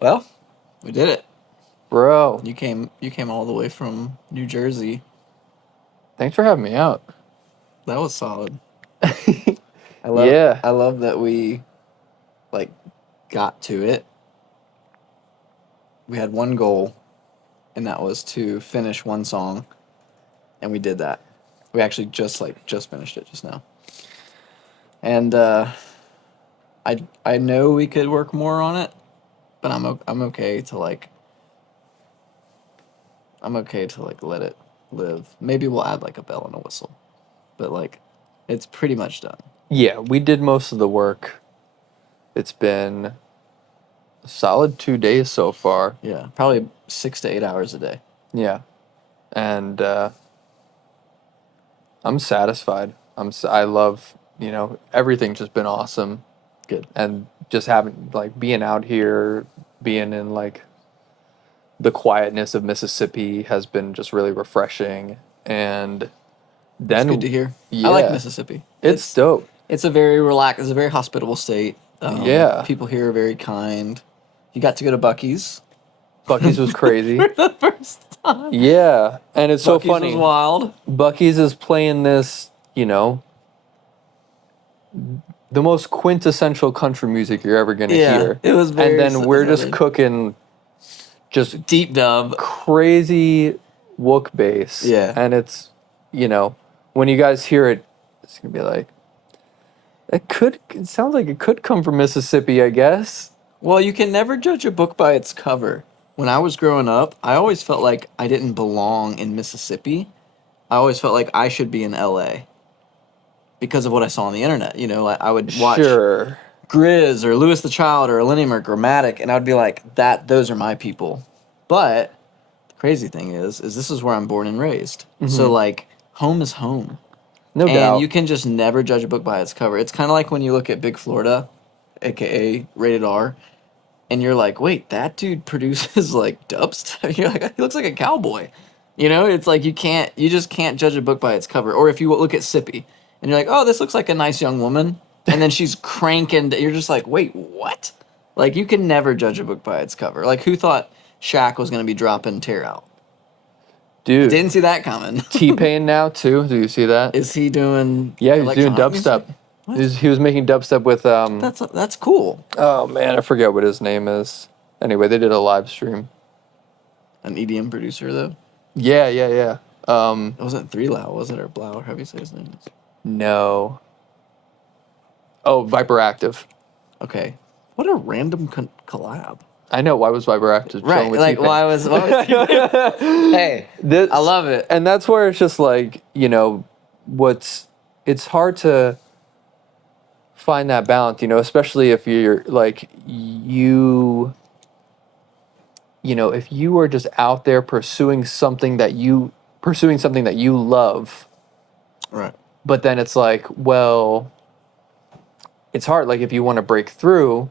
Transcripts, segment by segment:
Well, we did it. Bro, You came all the way from New Jersey. thanks for having me out. That was solid. Yeah. I love that we like got to it. We had one goal, and that was to finish one song, and we did that. We actually just finished it just now. And I know we could work more on it, but I'm okay to let it live. Maybe we'll add like a bell and a whistle. But like it's pretty much done. Yeah, we did most of the work. It's been a solid 2 days so far. Yeah, probably 6 to 8 hours a day. Yeah. And I'm satisfied. I love, everything's just been awesome. Good. And just having, being out here, being in, the quietness of Mississippi has been just really refreshing. And then... It's good to hear. Yeah. I like Mississippi. It's dope. It's a very relaxed, it's a very hospitable state. Yeah. People here are very kind. You got to go to Buc-ee's. Buc-ee's was crazy. For the first time. Yeah. And it's so Buc-ee's funny. was wild. Buc-ee's is playing this, the most quintessential country music you're ever going to hear. It was very And then we're just cooking just deep dub. crazy wook bass. Yeah. And it's, when you guys hear it, it's going to be like, it sounds like it could come from Mississippi, I guess. Well, you can never judge a book by its cover. When I was growing up, I always felt like I didn't belong in Mississippi. I always felt like I should be in LA because of what I saw on the internet. Like I would watch Grizz or Louis the Child or Lenny or Grammatic, and I would be like, those are my people. But the crazy thing is this is where I'm born and raised. Mm-hmm. So like home is home. No doubt. And you can just never judge a book by its cover. It's kind of like when you look at Big Florida, aka Rated R, and you're like, wait, that dude produces like dubstep. You're like, he looks like a cowboy. It's like you just can't judge a book by its cover. Or if you look at Sippy, and you're like, oh, this looks like a nice young woman, and then she's cranking. You're just like, wait, what? Like you can never judge a book by its cover. Like who thought Shaq was gonna be dropping Tear Out? Dude, didn't see that coming. T-Pain now too. Do you see that? Is he doing? Yeah, he's doing dubstep. He was making dubstep with That's cool. Oh man, I forget what his name is. Anyway, they did a live stream. An EDM producer though. Yeah. It wasn't 3Low, was it, or Blau, or how do you say his name is? No. Oh, Viperactive. Okay. What a random collab. I know. Why was Viperactive right? With like T-Pain? why was Hey, I love it. And that's where it's just like it's hard to find that balance, especially if you're like if you are just out there pursuing something that you love, right? But then it's like, well, it's hard. Like if you want to break through,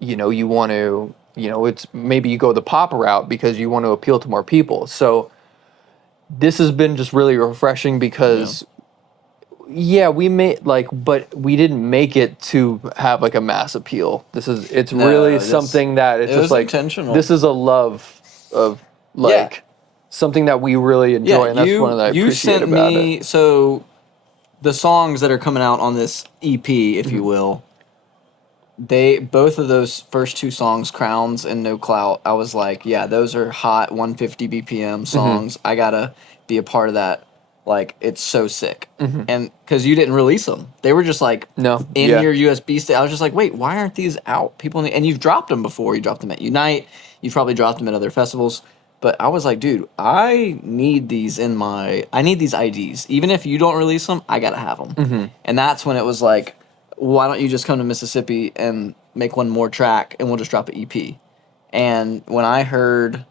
you want to, it's maybe you go the pop route because you want to appeal to more people. So this has been just really refreshing because. Yeah, we made but we didn't make it to have like a mass appeal. It's really something that it's just like intentional. This is a love of something that we really enjoy, and that's one of the I appreciate about it. So the songs that are coming out on this EP, if you will, both of those first two songs, Crowns and No Clout, I was like, yeah, those are hot 150 BPM songs. I gotta be a part of that. Like, it's so sick. Mm-hmm. And because you didn't release them. They were just like your USB stick. I was just like, wait, why aren't these out? And you've dropped them before. You dropped them at Unite. You've probably dropped them at other festivals. But I was like, dude, I need these IDs. Even if you don't release them, I got to have them. Mm-hmm. And that's when it was like, why don't you just come to Mississippi and make one more track and we'll just drop an EP. And when I heard,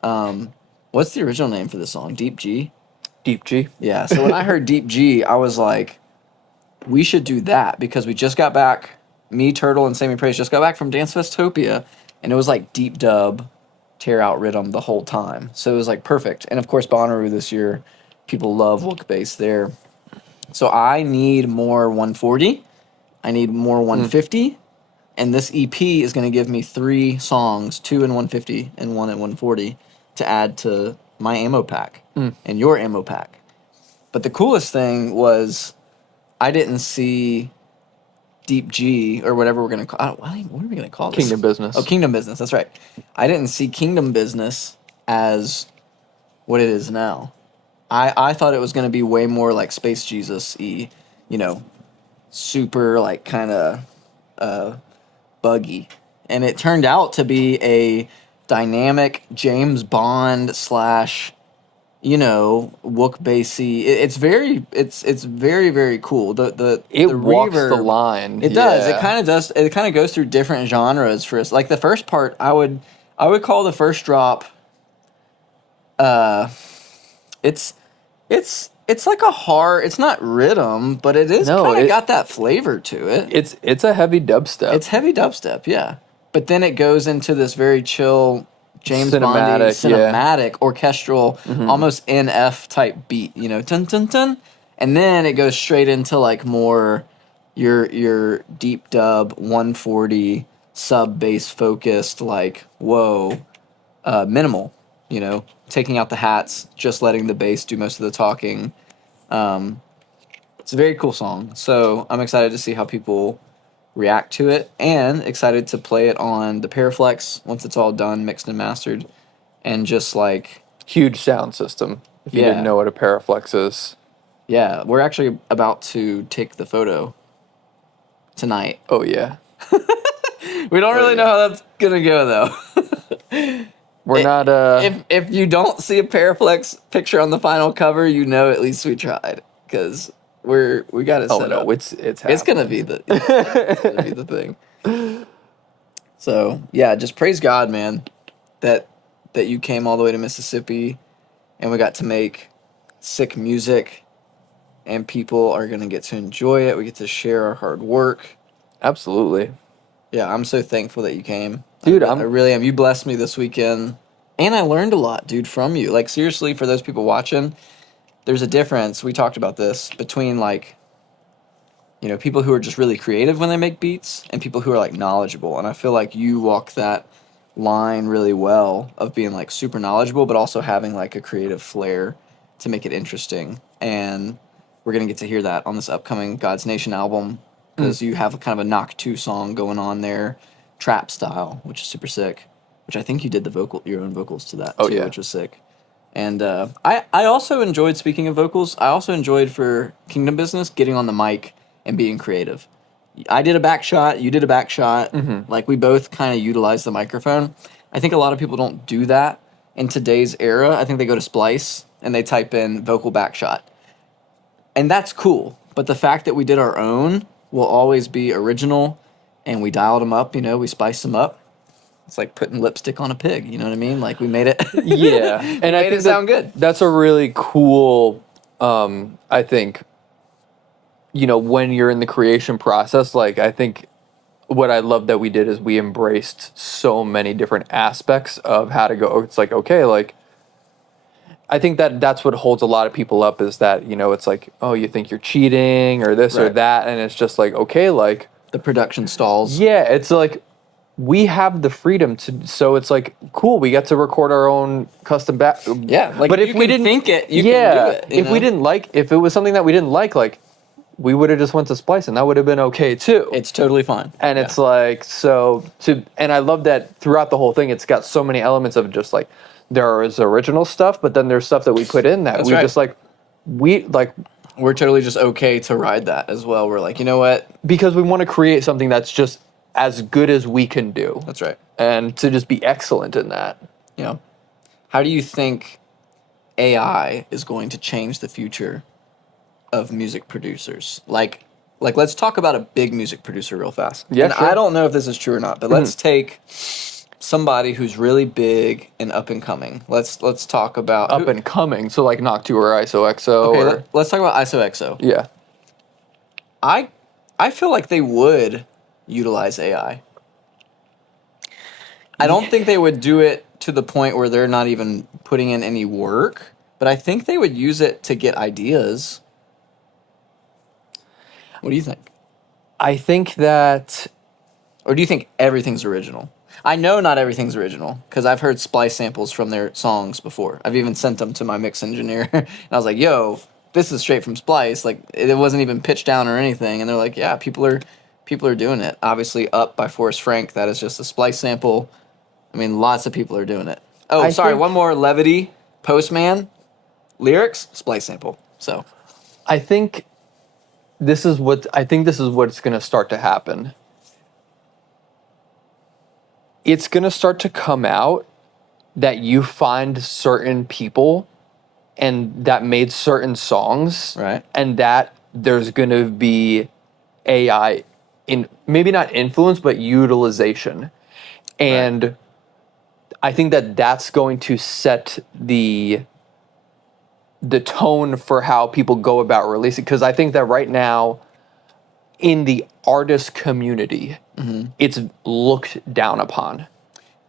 what's the original name for this song? Deep G? Deep G. Yeah, so when I heard Deep G, I was like, we should do that because we just got back, me, Turtle, and Sammy Praise just got back from Dance Festopia, and it was like deep dub, Tear Out rhythm the whole time. So it was like perfect. And of course, Bonnaroo this year, people love wook bass there. So I need more 140, I need more 150, And this EP is going to give me 3 songs, 2 in 150 and 1 in 140, to add to my ammo pack and your ammo pack. But the coolest thing was I didn't see Deep G or whatever we're going to call what are we going to call this? Kingdom Business. Oh, Kingdom Business. That's right. I didn't see Kingdom Business as what it is now. I thought it was going to be way more like Space Jesus-y, super like kind of buggy. And it turned out to be a dynamic James Bond slash, Wook bassy. It's very very cool. The walks the reverb, line. It does. It kind of does. It kind of goes through different genres for us. Like the first part, I would call the first drop. It's like a hard. It's not rhythm, but it is kind of got that flavor to it. It's a heavy dubstep. It's heavy dubstep, yeah. But then it goes into this very chill James Bondy cinematic orchestral, almost NF type beat, dun dun dun, and then it goes straight into like more your deep dub 140 sub bass focused, like minimal, taking out the hats, just letting the bass do most of the talking. It's a very cool song, so I'm excited to see how people react to it, and excited to play it on the Paraflex once it's all done, mixed and mastered, and just like huge sound system. If you didn't know what a Paraflex is, we're actually about to take the photo tonight. Oh yeah, we don't really know how that's gonna go though. We're not. If you don't see a Paraflex picture on the final cover, at least we tried, because we got to set up. Oh no, it's gonna be the thing. So yeah, just praise God, man, that you came all the way to Mississippi, and we got to make sick music, and people are gonna get to enjoy it. We get to share our hard work. Absolutely. Yeah, I'm so thankful that you came. Dude, I really am. You blessed me this weekend, and I learned a lot, dude, from you. Like, seriously, for those people watching, there's a difference. We talked about this between, like, people who are just really creative when they make beats and people who are, like, knowledgeable. And I feel like you walk that line really well of being, like, super knowledgeable, but also having, like, a creative flair to make it interesting. And we're going to get to hear that on this upcoming God's Nation album, because you have kind of a Knock 2 song going on there, trap style, which is super sick, which I think you did your own vocals to that too, which was sick. And I also enjoyed, speaking of vocals, I also enjoyed for Kingdom Business getting on the mic and being creative. I did a back shot, you did a back shot, like we both kind of utilized the microphone. I think a lot of people don't do that in today's era. I think they go to Splice and they type in vocal back shot. And that's cool, but the fact that we did our own will always be original, and we dialed them up, we spiced them up. It's like putting lipstick on a pig, you know what I mean? Like, we made it. Yeah, and I think it sound good. That's a really cool, I think, when you're in the creation process, like, I think what I love that we did is we embraced so many different aspects of how to go. It's like, okay, like, I think that's what holds a lot of people up, is that, it's like, oh, you think you're cheating or this or that. And it's just like, okay, like, the production stalls. Yeah. It's like, we have the freedom to, so it's like, cool. We get to record our own custom back. Yeah. Like, but if we didn't think it, you can do it. If we didn't if it was something that we didn't like, we would have just went to Splice and that would have been okay too. It's totally fine. And it's like, and I love that throughout the whole thing, it's got so many elements of just like, there is original stuff, but then there's stuff that we put in that we're totally just okay to ride that as well. We're like, you know what? Because we want to create something that's just as good as we can do. That's right. And to just be excellent in that. Yeah. How do you think AI is going to change the future of music producers? Like let's talk about a big music producer real fast. Yeah, and sure. I don't know if this is true or not, but let's take somebody who's really big and up and coming. Let's talk about up and coming. So like Knock 2 or ISOXO. Okay, let's talk about ISOXO. Yeah. I feel like they would utilize AI. I don't think they would do it to the point where they're not even putting in any work, but I think they would use it to get ideas. What do you think? I think that Or do you think everything's original? I know not everything's original because I've heard splice samples from their songs before. I've even sent them to my mix engineer, and I was like, "Yo, this is straight from Splice. Like, it wasn't even pitched down or anything." And they're like, "Yeah, people are doing it. Obviously, Up by Forrest Frank, that is just a splice sample. I mean, lots of people are doing it." Oh, I sorry, think- one more levity. Postman lyrics, splice sample. So I think this is what's going to start to happen. It's going to start to come out that you find certain people and that made certain songs, right. and that there's going to be AI in, maybe not influence, but utilization. And I think that that's going to set the tone for how people go about releasing, because I think that right now in the artist community, it's looked down upon.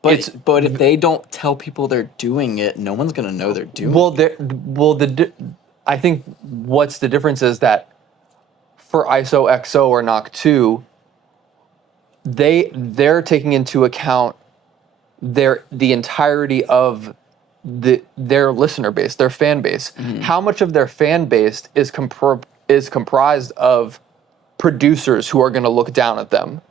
But if they don't tell people they're doing it, no one's gonna know they're doing it. I think what's the difference is that for ISO XO or Knock 2, they're taking into account the entirety of their listener base, their fan base. How much of their fan base is comprised of producers who are going to look down at them?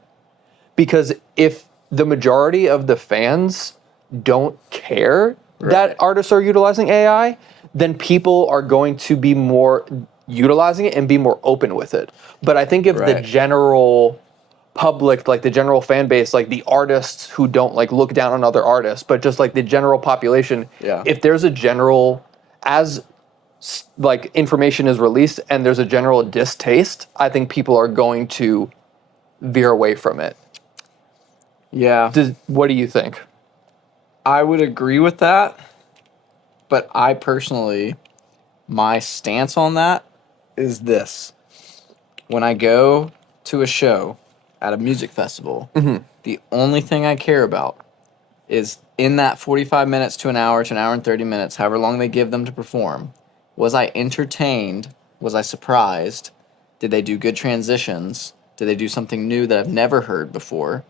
Because if the majority of the fans don't care that artists are utilizing AI, then people are going to be more utilizing it and be more open with it. But I think if the general public, like the general fan base, like the artists who don't like look down on other artists, but just like the general population, if there's a general, as like information is released and there's a general distaste, I think people are going to veer away from it. Yeah. What do you think? I would agree with that, but I personally, my stance on that is this. When I go to a show at a music festival, the only thing I care about is in that 45 minutes to an hour and 30 minutes, however long they give them to perform, was I entertained? Was I surprised? Did they do good transitions? Did they do something new that I've never heard before?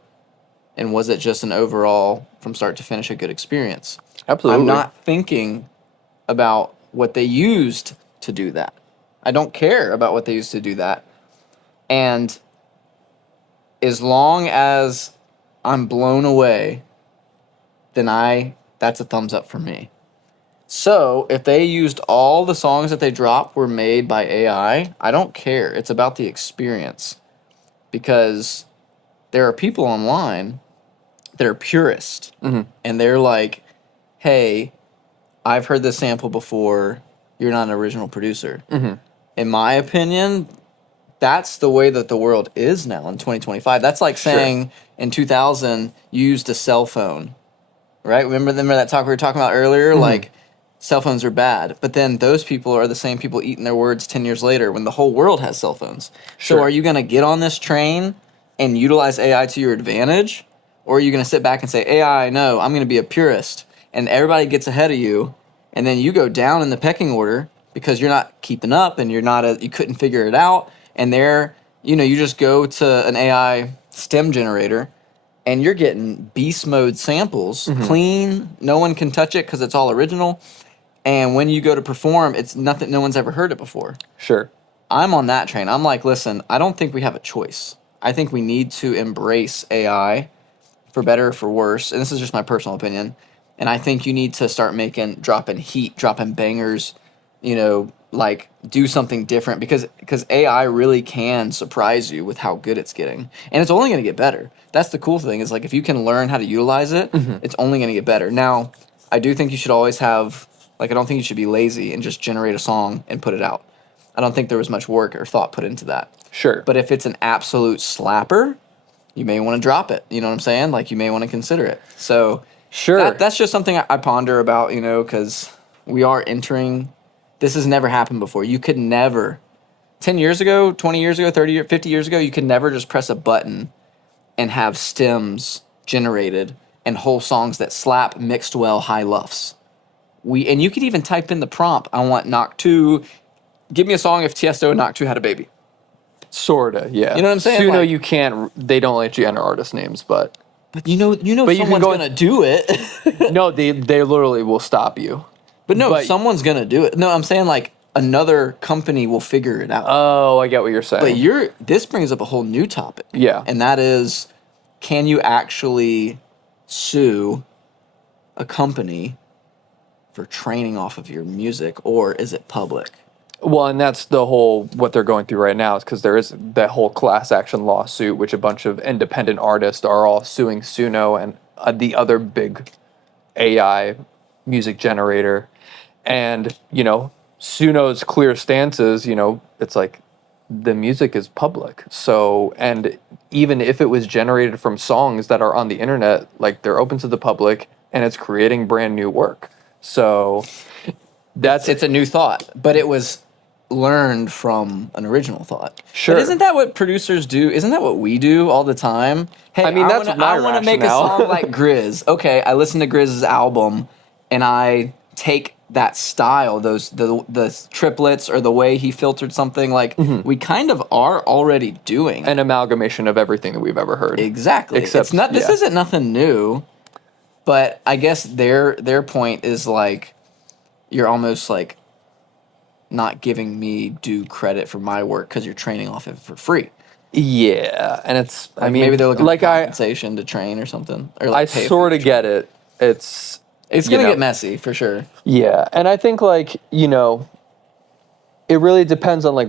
And was it just an overall, from start to finish, a good experience? Absolutely. I'm not thinking about what they used to do that. I don't care about what they used to do that. And as long as I'm blown away, then that's a thumbs up for me. So if they used all the songs that they dropped were made by AI, I don't care. It's about the experience. Because there are people online that are purists. And they're like, hey, I've heard this sample before. You're not an original producer. In my opinion, that's the way that the world is now in 2025. That's like saying in 2000 you used a cell phone, right? Remember that talk we were talking about earlier? Like, cell phones are bad. But then those people are the same people eating their words 10 years later when the whole world has cell phones. So are you going to get on this train and utilize AI to your advantage? Or are you going to sit back and say, AI, no, I'm going to be a purist. And everybody gets ahead of you. And then you go down in the pecking order because you're not keeping up and you couldn't figure it out. And you just go to an AI stem generator and you're getting beast mode samples, clean, no one can touch it because it's all original. And when you go to perform, it's nothing, no one's ever heard it before. Sure. I'm on that train. I'm like, listen, I don't think we have a choice. I think we need to embrace AI for better or for worse. And this is just my personal opinion. And I think you need to start dropping heat, dropping bangers, like do something different because AI really can surprise you with how good it's getting. And it's only going to get better. That's the cool thing is like if you can learn how to utilize it, it's only going to get better. Now, I do think you should always have, like I don't think you should be lazy and just generate a song and put it out. I don't think there was much work or thought put into that. Sure. But if it's an absolute slapper, you may want to drop it. You know what I'm saying? Like you may want to consider it. So sure. That's just something I ponder about, because we are entering. This has never happened before. You could never, 10 years ago, 20 years ago, 30 years, 50 years ago, you could never just press a button and have stems generated and whole songs that slap, mixed well, high luffs. And you could even type in the prompt, I want Knock 2, give me a song if Tiesto and Knock 2 had a baby. Sorta, yeah. You know what I'm saying? Suno, Like- you can't. They don't let you enter artist names, but But you know But you can someone's go- gonna do it. no, they literally will stop you. But no, But- someone's gonna do it. No, I'm saying like another company will figure it out. Oh, I get what you're saying. But this brings up a whole new topic. Yeah. And that is, can you actually sue a company for training off of your music, or is it public? Well, and that's the whole what they're going through right now is because there is that whole class action lawsuit, which a bunch of independent artists are all suing Suno and the other big AI music generator, and Suno's clear stance is, it's like the music is public, so and even if it was generated from songs that are on the internet, like they're open to the public and it's creating brand new work. So It's a new thought, but it was learned from an original thought. Sure. But isn't that what producers do? Isn't that what we do all the time? Hey, I mean, that's wanna, my I want to make a rationale. song like Grizz. Okay, I listen to Grizz's album, and I take that style, the triplets, or the way he filtered something. Like we kind of are already doing. an amalgamation of everything that we've ever heard. Exactly. Except- it's not. This yeah. isn't nothing new. But I guess their point is like, you're almost like not giving me due credit for my work because you're training off of it for free. Yeah, and it's I Like mean maybe they're looking like for compensation to train or something. Or like I pay a sort of fee. get it. It's It's you gonna know. get messy for sure. Yeah, and I think like it really depends on like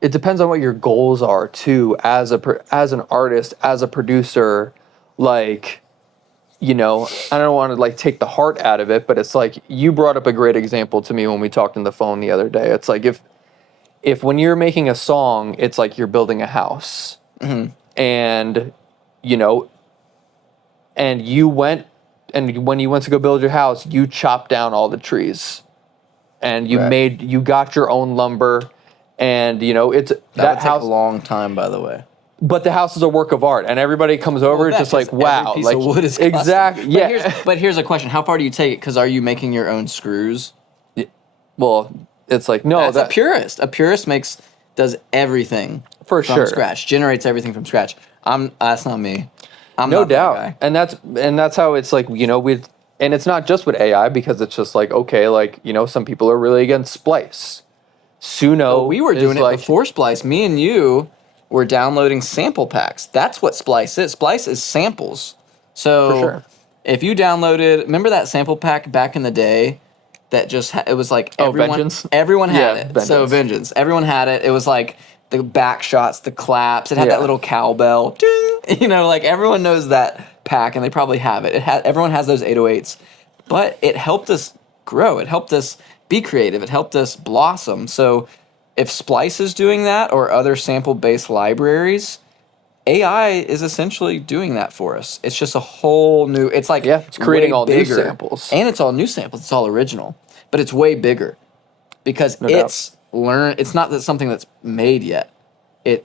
it depends on what your goals are too as an artist, as a producer. Like, I don't want to like take the heart out of it, but it's like you brought up a great example to me when we talked on the phone the other day. It's like if when you're making a song, it's like you're building a house, and and you went and when you went to go build your house, you chopped down all the trees, and Right. you got your own lumber, and it's That would that take house. a long time, by the way. But the house is a work of art, and everybody comes over Well, just that like, is every wow, piece like of wood is custom. exactly, But yeah. here's a question: how far do you take it? Because are you making your own screws? Well, it's like no, That's a purist. A purist does everything For from sure. scratch, generates everything from scratch. That's not me. I'm no not that doubt, guy. and that's how it's like with, and it's not just with AI because it's just like okay, like some people are really against splice. Suno, We were is doing it like, before Splice. Me and you were downloading sample packs. That's what Splice is. Splice is samples. So For sure. if you downloaded, remember that sample pack back in the day that just it was like Vengeance? everyone had Yeah, it. So Vengeance, everyone had it. It was like the back shots, the claps. It had Yeah. that little cowbell. Ding! Like everyone knows that pack, and they probably have it. Everyone has those 808s, but it helped us grow. It helped us be creative. It helped us blossom. So if Splice is doing that or other sample-based libraries, AI is essentially doing that for us. It's just a whole new. It's like it's creating way all new bigger. samples. And it's all new samples. It's all original, but it's way bigger because No doubt. it's learn. It's not that something that's made yet. It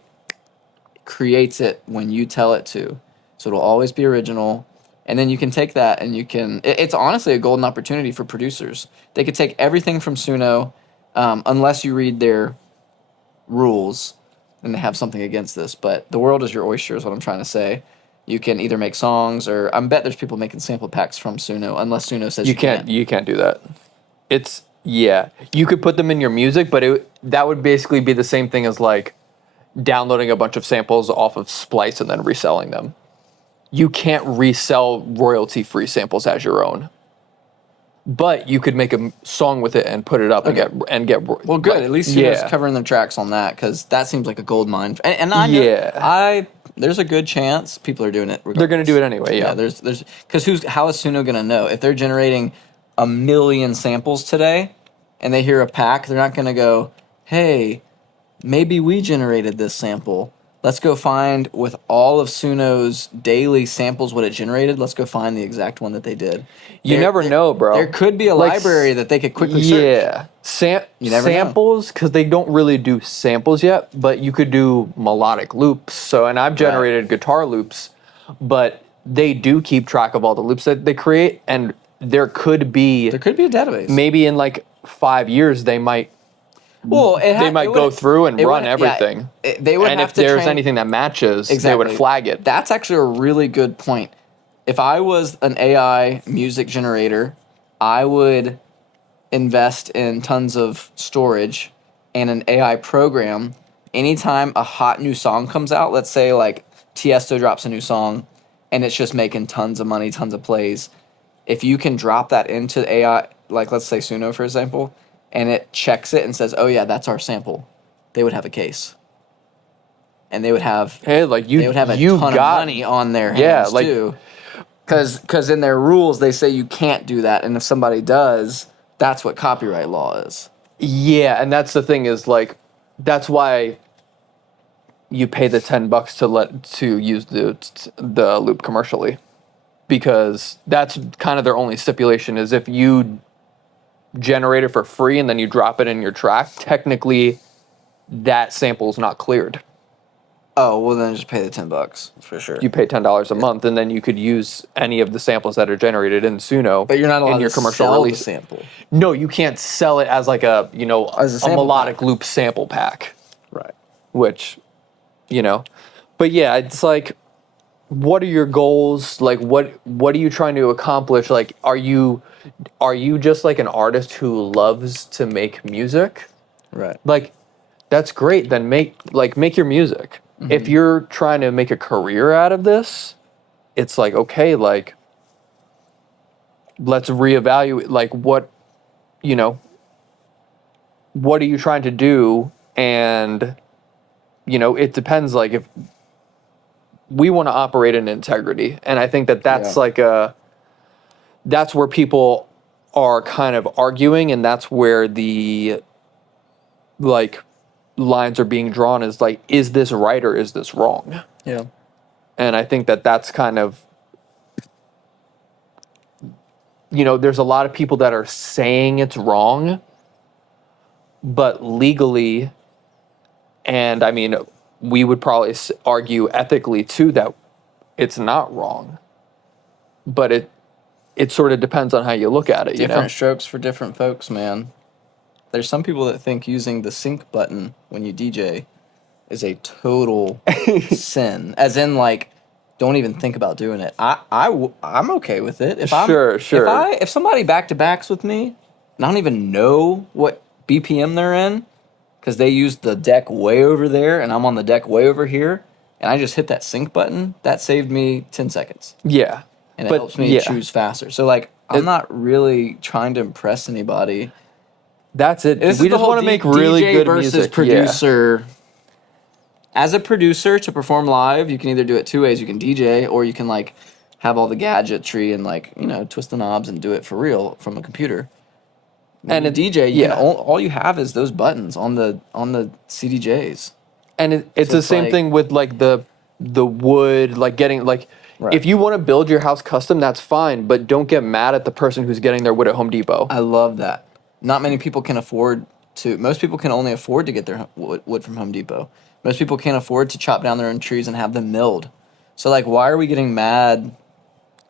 creates it when you tell it to, so it'll always be original. And then you can take that and you can. It's honestly a golden opportunity for producers. They could take everything from Suno, unless you read their rules and they have something against this. But the world is your oyster, is what I'm trying to say. You can either make songs, or I bet there's people making sample packs from Suno, unless Suno says you can't do that. It's you could put them in your music, but that would basically be the same thing as like downloading a bunch of samples off of Splice and then reselling them. You can't resell royalty-free samples as your own, but you could make a song with it and put it up and get Well, good. like, At least Suno's covering their tracks on that, because that seems like a gold mine. And I know, there's a good chance people are doing it. They're going to do it anyway. Yeah. There's because how is Suno gonna know if they're generating 1 million samples today, and they hear a pack? They're not gonna go, hey, maybe we generated this sample. Let's go find with all of Suno's daily samples what it generated. Let's go find the exact one that they did. You never know, bro. There could be a Like, library that they could quickly search. Yeah. You never know. Samples, because they don't really do samples yet, but you could do melodic loops. So, and I've generated guitar loops, but they do keep track of all the loops that they create, and there could be There could be a database. maybe in like 5 years they might Well, they might go through and run everything. They would and have if to there's train, anything that matches, they exactly. would flag it. That's actually a really good point. If I was an AI music generator, I would invest in tons of storage and an AI program. Anytime a hot new song comes out, let's say like Tiesto drops a new song and it's just making tons of money, tons of plays. If you can drop that into AI, like let's say Suno, for example, and it checks it and says, oh yeah, that's our sample, they would have a case. And they would have Hey, like they would have a ton of money on their hands too. Because in their rules, they say you can't do that. And if somebody does, that's what copyright law is. Yeah, and that's the thing is like, that's why you pay the $10 to use the loop commercially, because that's kind of their only stipulation is if you generate it for free and then you drop it in your track, technically that sample is not cleared. Oh, well then just pay the $10 for sure. You pay $10 a month, and then you could use any of the samples that are generated in Suno. But you're not allowed in your to commercial sell release. the sample. No, you can't sell it as like a As a melodic pack. loop sample pack. Right. Which, but yeah, it's like, what are your goals? Like, what are you trying to accomplish? Like, are you just like an artist who loves to make music? Right. Like, that's great. Then make your music. Mm-hmm. If you're trying to make a career out of this, it's like, okay, like, let's reevaluate, like, what are you trying to do? And, it depends, like, if we want to operate in integrity. And I think that's that's where people are kind of arguing, and that's where the, like, lines are being drawn is like, is this right or is this wrong? Yeah. And I think that's kind of, there's a lot of people that are saying it's wrong, but legally, and I mean, we would probably argue ethically too that it's not wrong, but it sort of depends on how you look at it. Different strokes for different folks, man. There's some people that think using the sync button when you DJ is a total sin. As in, like, don't even think about doing it. I'm okay with it. Sure. If somebody back-to-backs with me, and I don't even know what BPM they're in, because they use the deck way over there, and I'm on the deck way over here, and I just hit that sync button, that saved me 10 seconds. Yeah. And it helps me choose faster. So, like, I'm not really trying to impress anybody. That's it. We just want to make really DJ good versus music. Producer. Yeah. As a producer, to perform live, you can either do it two ways. You can DJ, or you can, like, have all the gadgetry and, like, twist the knobs and do it for real from a computer. And a DJ, all you have is those buttons on the CDJs. And it's the same thing with, like, the wood, like, getting, like, right. If you want to build your house custom, that's fine, but don't get mad at the person who's getting their wood at Home Depot. I love that. Not many people can afford to. Most people can only afford to get their wood from Home Depot. Most people can't afford to chop down their own trees and have them milled. So, like, why are we getting mad?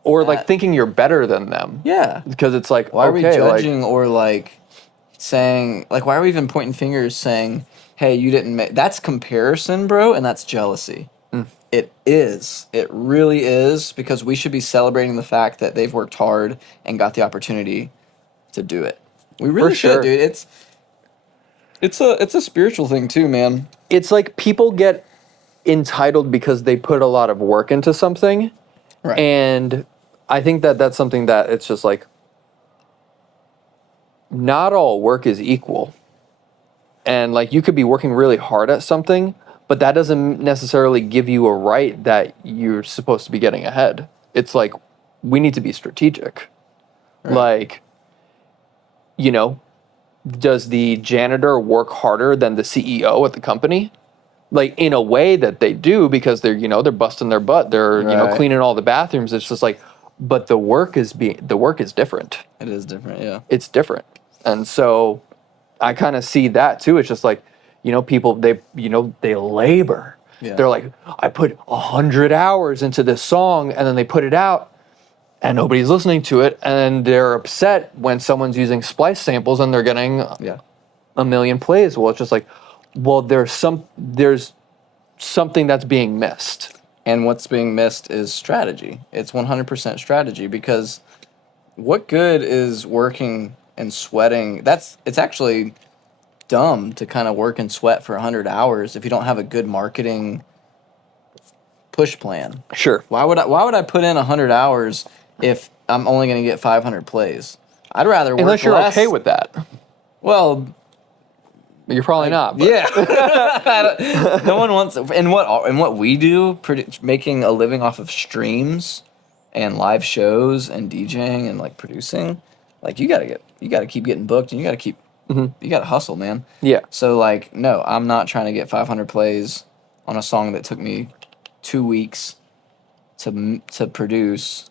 Or, like, thinking you're better than them. Yeah. Because it's like, why are we judging, or, like, saying, like, why are we even pointing fingers saying, hey, you didn't make... That's comparison, bro, and that's jealousy. Mm. It is. It really is, because we should be celebrating the fact that they've worked hard and got the opportunity to do it. We really should, dude. It's a spiritual thing too, man. It's like people get entitled because they put a lot of work into something. Right. And I think that's something that it's just like, not all work is equal. And, like, you could be working really hard at something, but that doesn't necessarily give you a right that you're supposed to be getting ahead. It's like, we need to be strategic. Right. Like, does the janitor work harder than the CEO at the company? Like, in a way that they do, because they're, they're busting their butt. They're, right. Cleaning all the bathrooms. It's just like, but the work is different. It is different, yeah. It's different. And so I kind of see that too. It's just like, people, they labor. Yeah. They're like, I put 100 hours into this song, and then they put it out and nobody's listening to it, and they're upset when someone's using splice samples and they're getting a million plays. Well, it's just like, well, there's something that's being missed. And what's being missed is strategy. It's 100% strategy, because what good is working and sweating? It's actually dumb to kind of work and sweat for 100 hours if you don't have a good marketing push plan. Sure. Why would I put in 100 hours if I'm only going to get 500 plays? I'd rather work Unless you're less. okay with that. Well, you're probably not. But. Yeah. No one wants. And what we do, making a living off of streams and live shows and DJing and like producing, like you gotta keep getting booked, and you gotta keep you gotta hustle, man. Yeah. So like, no, I'm not trying to get 500 plays on a song that took me 2 weeks to produce,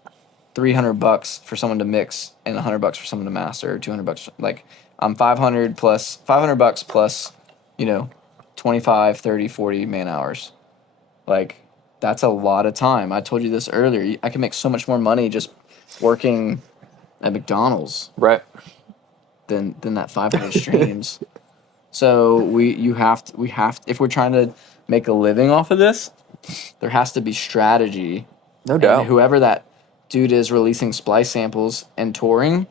$300 for someone to mix, and $100 for someone to master, or $200. Like, I'm $500 plus, 25, 30, 40 man hours. Like, that's a lot of time. I told you this earlier. I can make so much more money just working at McDonald's, Right. than that 500 streams. So we have to, if we're trying to make a living off of this, there has to be strategy. No doubt. And whoever that dude is releasing splice samples and touring,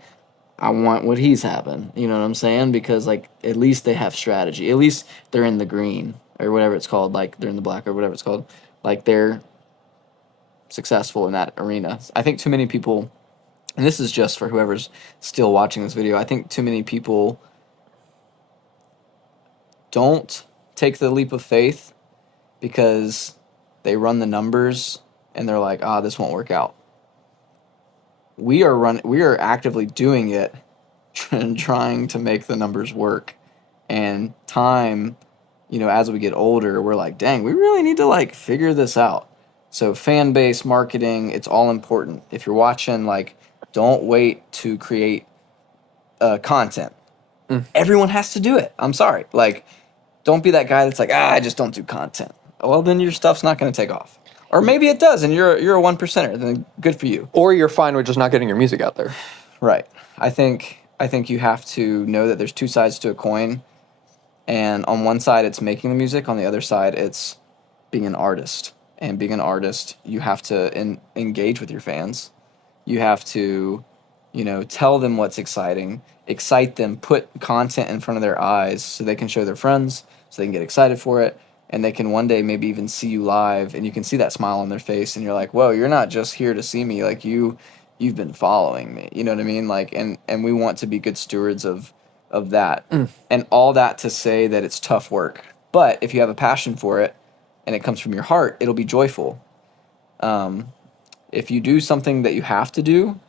I want what he's having. You know what I'm saying? Because like, at least they have strategy. At least they're in the green, or whatever it's called. Like, they're in the black, or whatever it's called. Like, they're successful in that arena. I think too many people, and this is just for whoever's still watching this video, I think too many people don't take the leap of faith because they run the numbers and they're like, this won't work out. We are actively doing it and trying to make the numbers work. And time, as we get older, we're like, dang, we really need to like figure this out. So fan base, marketing, it's all important. If you're watching, like, don't wait to create content. Everyone has to do it. I'm sorry. Like, don't be that guy that's like, I just don't do content. Well, then your stuff's not going to take off. Or maybe it does, and you're a 1%er. Then good for you. Or you're fine with just not getting your music out there. Right. I think you have to know that there's two sides to a coin, and on one side it's making the music. On the other side, it's being an artist. And being an artist, you have to engage with your fans. You have to, tell them what's exciting, excite them, put content in front of their eyes so they can show their friends, so they can get excited for it, and they can one day maybe even see you live, and you can see that smile on their face, and you're like, whoa, you're not just here to see me, like you've been following me. You know what I mean? Like, and we want to be good stewards of that. And all that to say that it's tough work. But if you have a passion for it and it comes from your heart, it'll be joyful. If you do something that you have to do,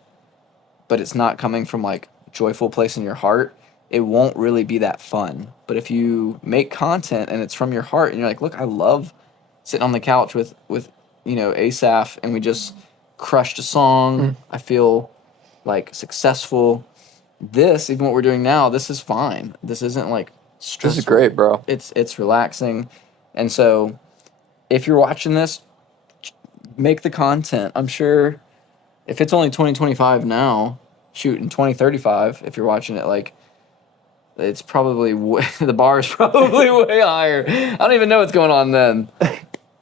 but it's not coming from like joyful place in your heart, it won't really be that fun. But if you make content and it's from your heart, and you're like, look, I love sitting on the couch with Aesaph, and we just crushed a song. I feel like successful. Even what we're doing now, this is fine. This isn't like stressful. This is great, bro. It's relaxing. And so if you're watching this, make the content. I'm sure if it's only 2025 now, shoot, in 2035, if you're watching it, like, it's probably the bar is probably way higher. I don't even know what's going on then.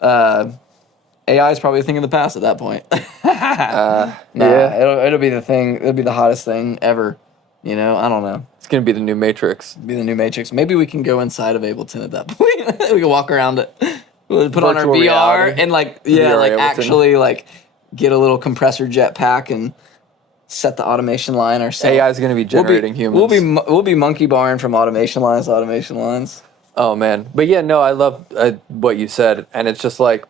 AI is probably a thing of the past at that point. Yeah, it'll be the thing. It'll be the hottest thing ever. I don't know. it's gonna be the new Matrix. Be the new Matrix. Maybe we can go inside of Ableton at that point. We can walk around it. We'll put on our Virtual VR reality. and like VR Ableton. actually like get a little compressor jet pack and set the automation line ourselves. AI is gonna be generating humans. We'll be monkey barring from automation lines to automation lines. Oh man, but yeah, no, I love what you said, and it's just like,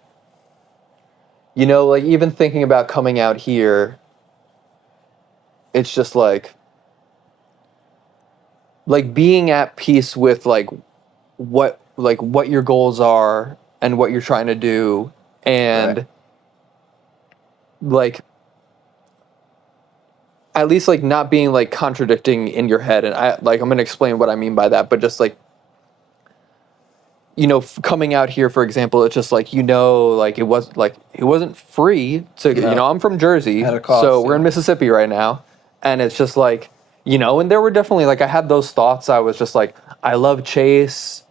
like even thinking about coming out here, it's just like being at peace with what your goals are and what you're trying to do, and Right. at least not being contradicting in your head. And I'm going to explain what I mean by that, but just coming out here, for example, it's just it wasn't free to, No. I'm from Jersey, At a cost, so we're yeah. in Mississippi right now. And it's just you know, and there were definitely like I had those thoughts. I was just like, I love Chase,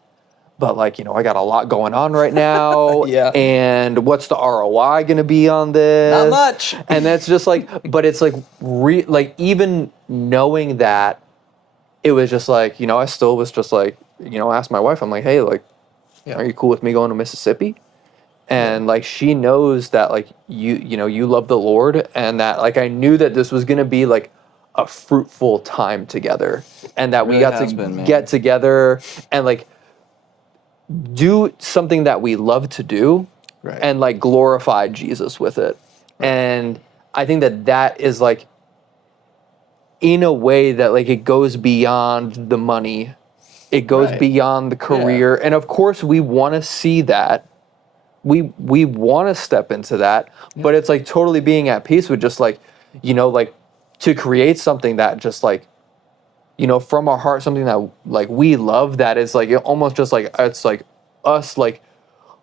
but like, you know, I got a lot going on right now. Yeah. And what's the ROI going to be on this? Not much. And that's just like, but it's like, like even knowing that, it was just like, you know, I still was just like, you know, I asked my wife, I'm like, hey, like, are you cool with me going to Mississippi? And like she knows that like you know you love the Lord, and that like I knew that this was gonna be like a fruitful time together, and that we got to get together and like do something that we love to do, and like glorify Jesus with it. And I think that that is like in a way that like it goes beyond the money, it goes beyond the career, and of course we want to see that. We want to step into that, but it's like totally being at peace with just like, you know, like to create something that just like, you know, from our heart, something that like we love, that is like almost just like it's like us like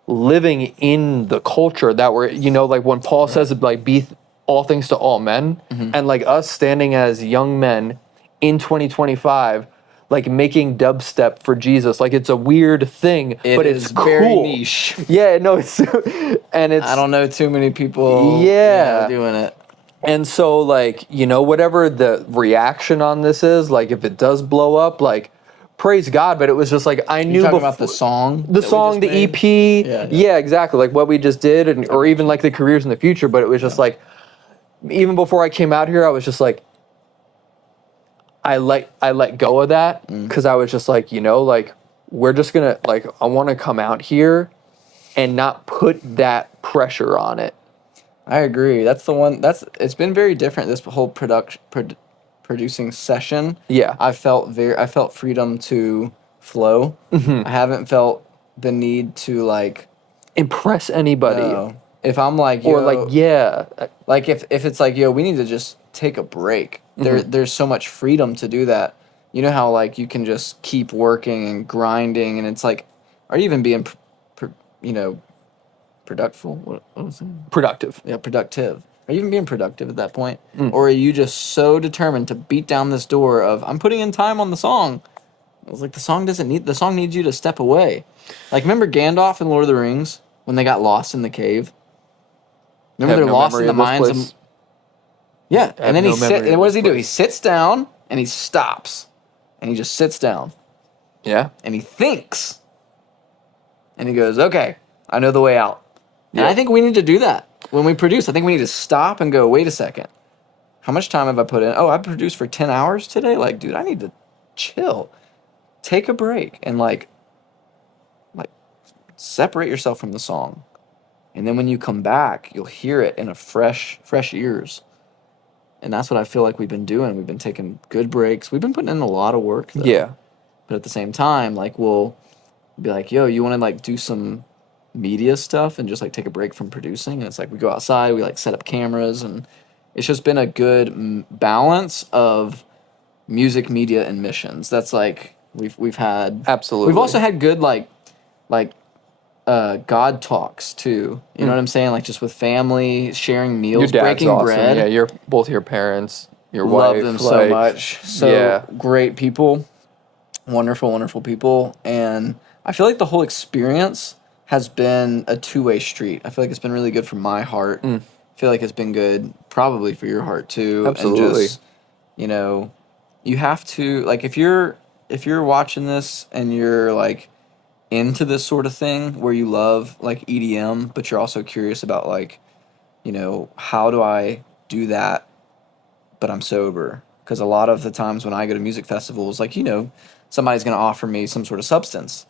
living in the culture that we're, you know, like when Paul says like be all things to all men, and like us standing as young men in 2025 like making dubstep for Jesus. Like it's a weird thing, but it's cool. Very niche. Yeah, no, it's and it's I don't know too many people doing it. And so like, you know, whatever the reaction on this is, like if it does blow up, like praise God, but it was just like I knew talking about the song? The EP. Yeah, exactly. Like what we just did, and or even like the careers in the future, but it was just like even before I came out here, I was just like I let go of that because I was just like, you know, like we're just gonna like I want to come out here and not put that pressure on it. I agree. That's the one. It's been very different this whole producing session. Yeah, I felt freedom to flow. I haven't felt the need to like impress anybody. If I'm like, yo, or like like if it's like, yo, we need to just take a break. There's so much freedom to do that. You know how like you can just keep working and grinding, and it's like, are you even being, you know, productive? What was it? Productive. Yeah, productive. Are you even being productive at that point, or are you just so determined to beat down this door of I'm putting in time on the song? I was like, the song needs you to step away. Like remember Gandalf in Lord of the Rings when they got lost in the cave? Remember they're lost in the mines of... Yeah, and then and what does he do? He sits down and he stops. And he just sits down. Yeah. And he thinks. And he goes, okay, I know the way out. And I think we need to do that when we produce. I think we need to stop and go, wait a second. How much time have I put in? Oh, I produced for 10 hours today? Like, dude, I need to chill. Take a break and like separate yourself from the song. And then when you come back, you'll hear it in a fresh ears. And that's what I feel like we've been doing. We've been taking good breaks. We've been putting in a lot of work, though. Yeah. But at the same time, like, we'll be like, yo, you want to, like, do some media stuff and just, like, take a break from producing? And it's like we go outside, we, like, set up cameras. And it's just been a good balance of music, media, and missions. That's, like, we've had... Absolutely. We've also had good, like God talks too. You know what I'm saying? Like just with family, sharing meals, your dad's breaking awesome. bread. Yeah, you're both your parents, your Love wife. them so much. So great people, wonderful, wonderful people, and I feel like the whole experience has been a two-way street. I feel like it's been really good for my heart. I feel like it's been good probably for your heart too. Absolutely. And just, you know, you have to like if you're watching this and you're like into this sort of thing where you love like EDM, but you're also curious about like, you know, how do I do that, but I'm sober? Because a lot of the times when I go to music festivals, like, you know, somebody's going to offer me some sort of substance.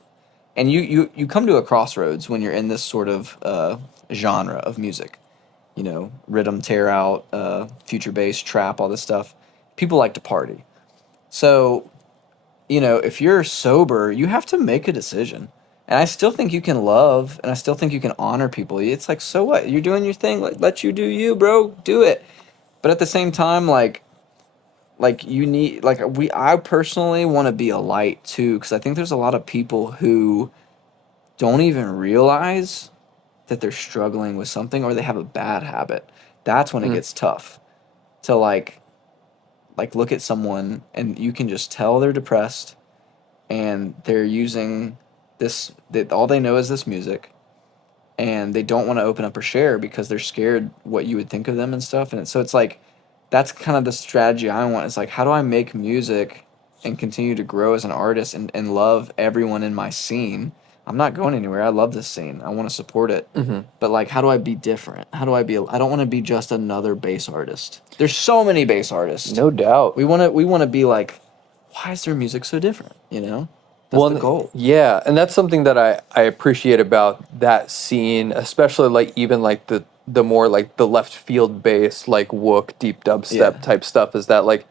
And you come to a crossroads when you're in this sort of genre of music. You know, rhythm, tear out, future bass, trap, all this stuff. People like to party. So, you know, if you're sober, you have to make a decision. And I still think you can love, and I still think you can honor people. It's like, so what? You're doing your thing. Like, let you do you, bro. Do it. But at the same time, like you need, like I personally want to be a light too, because I think there's a lot of people who don't even realize that they're struggling with something or they have a bad habit. That's when it gets tough to like like look at someone and you can just tell they're depressed and they're using all they know is this music, and they don't want to open up or share because they're scared what you would think of them and stuff. And so it's like, that's kind of the strategy I want. It's like, how do I make music and continue to grow as an artist and love everyone in my scene? I'm not going anywhere. I love this scene. I want to support it. But like, how do I be different? How do I be? I don't want to be just another bass artist. There's so many bass artists. No doubt. We want to be like, why is their music so different? You know, that's the goal. Yeah, and that's something that I appreciate about that scene, especially like even like the more like the left field bass, like Wook, deep dubstep type stuff, is that like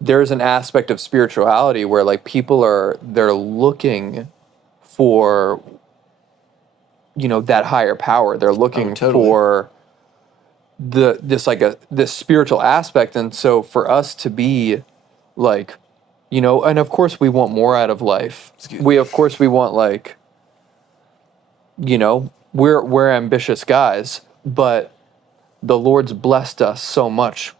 there's an aspect of spirituality where like they're looking for, you know, that higher power. They're looking for this spiritual aspect. And so for us to be like, you know, and of course we want more out of life. We want like, you know, we're ambitious guys, but the Lord's blessed us so much,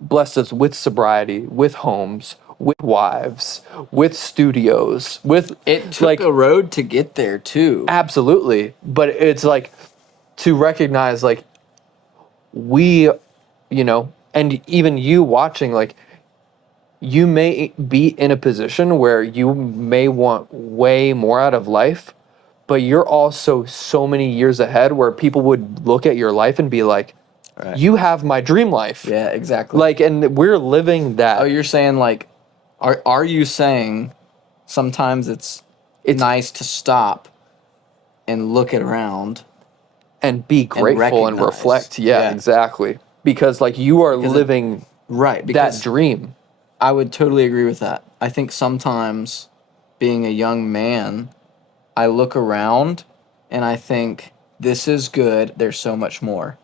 blessed us with sobriety, with homes, with wives, with studios, with It took a road to get there too. Absolutely. But it's like to recognize like we, you know, and even you watching, like you may be in a position where you may want way more out of life, but you're also so many years ahead where people would look at your life and be like, you have my dream life. Yeah, exactly. Like, and we're living that. Oh, you're saying like, are you saying sometimes it's nice to stop and look it around and be grateful and reflect. Yeah, exactly. Because like you are living that dream. I would totally agree with that. I think sometimes being a young man, I look around and I think this is good. There's so much more.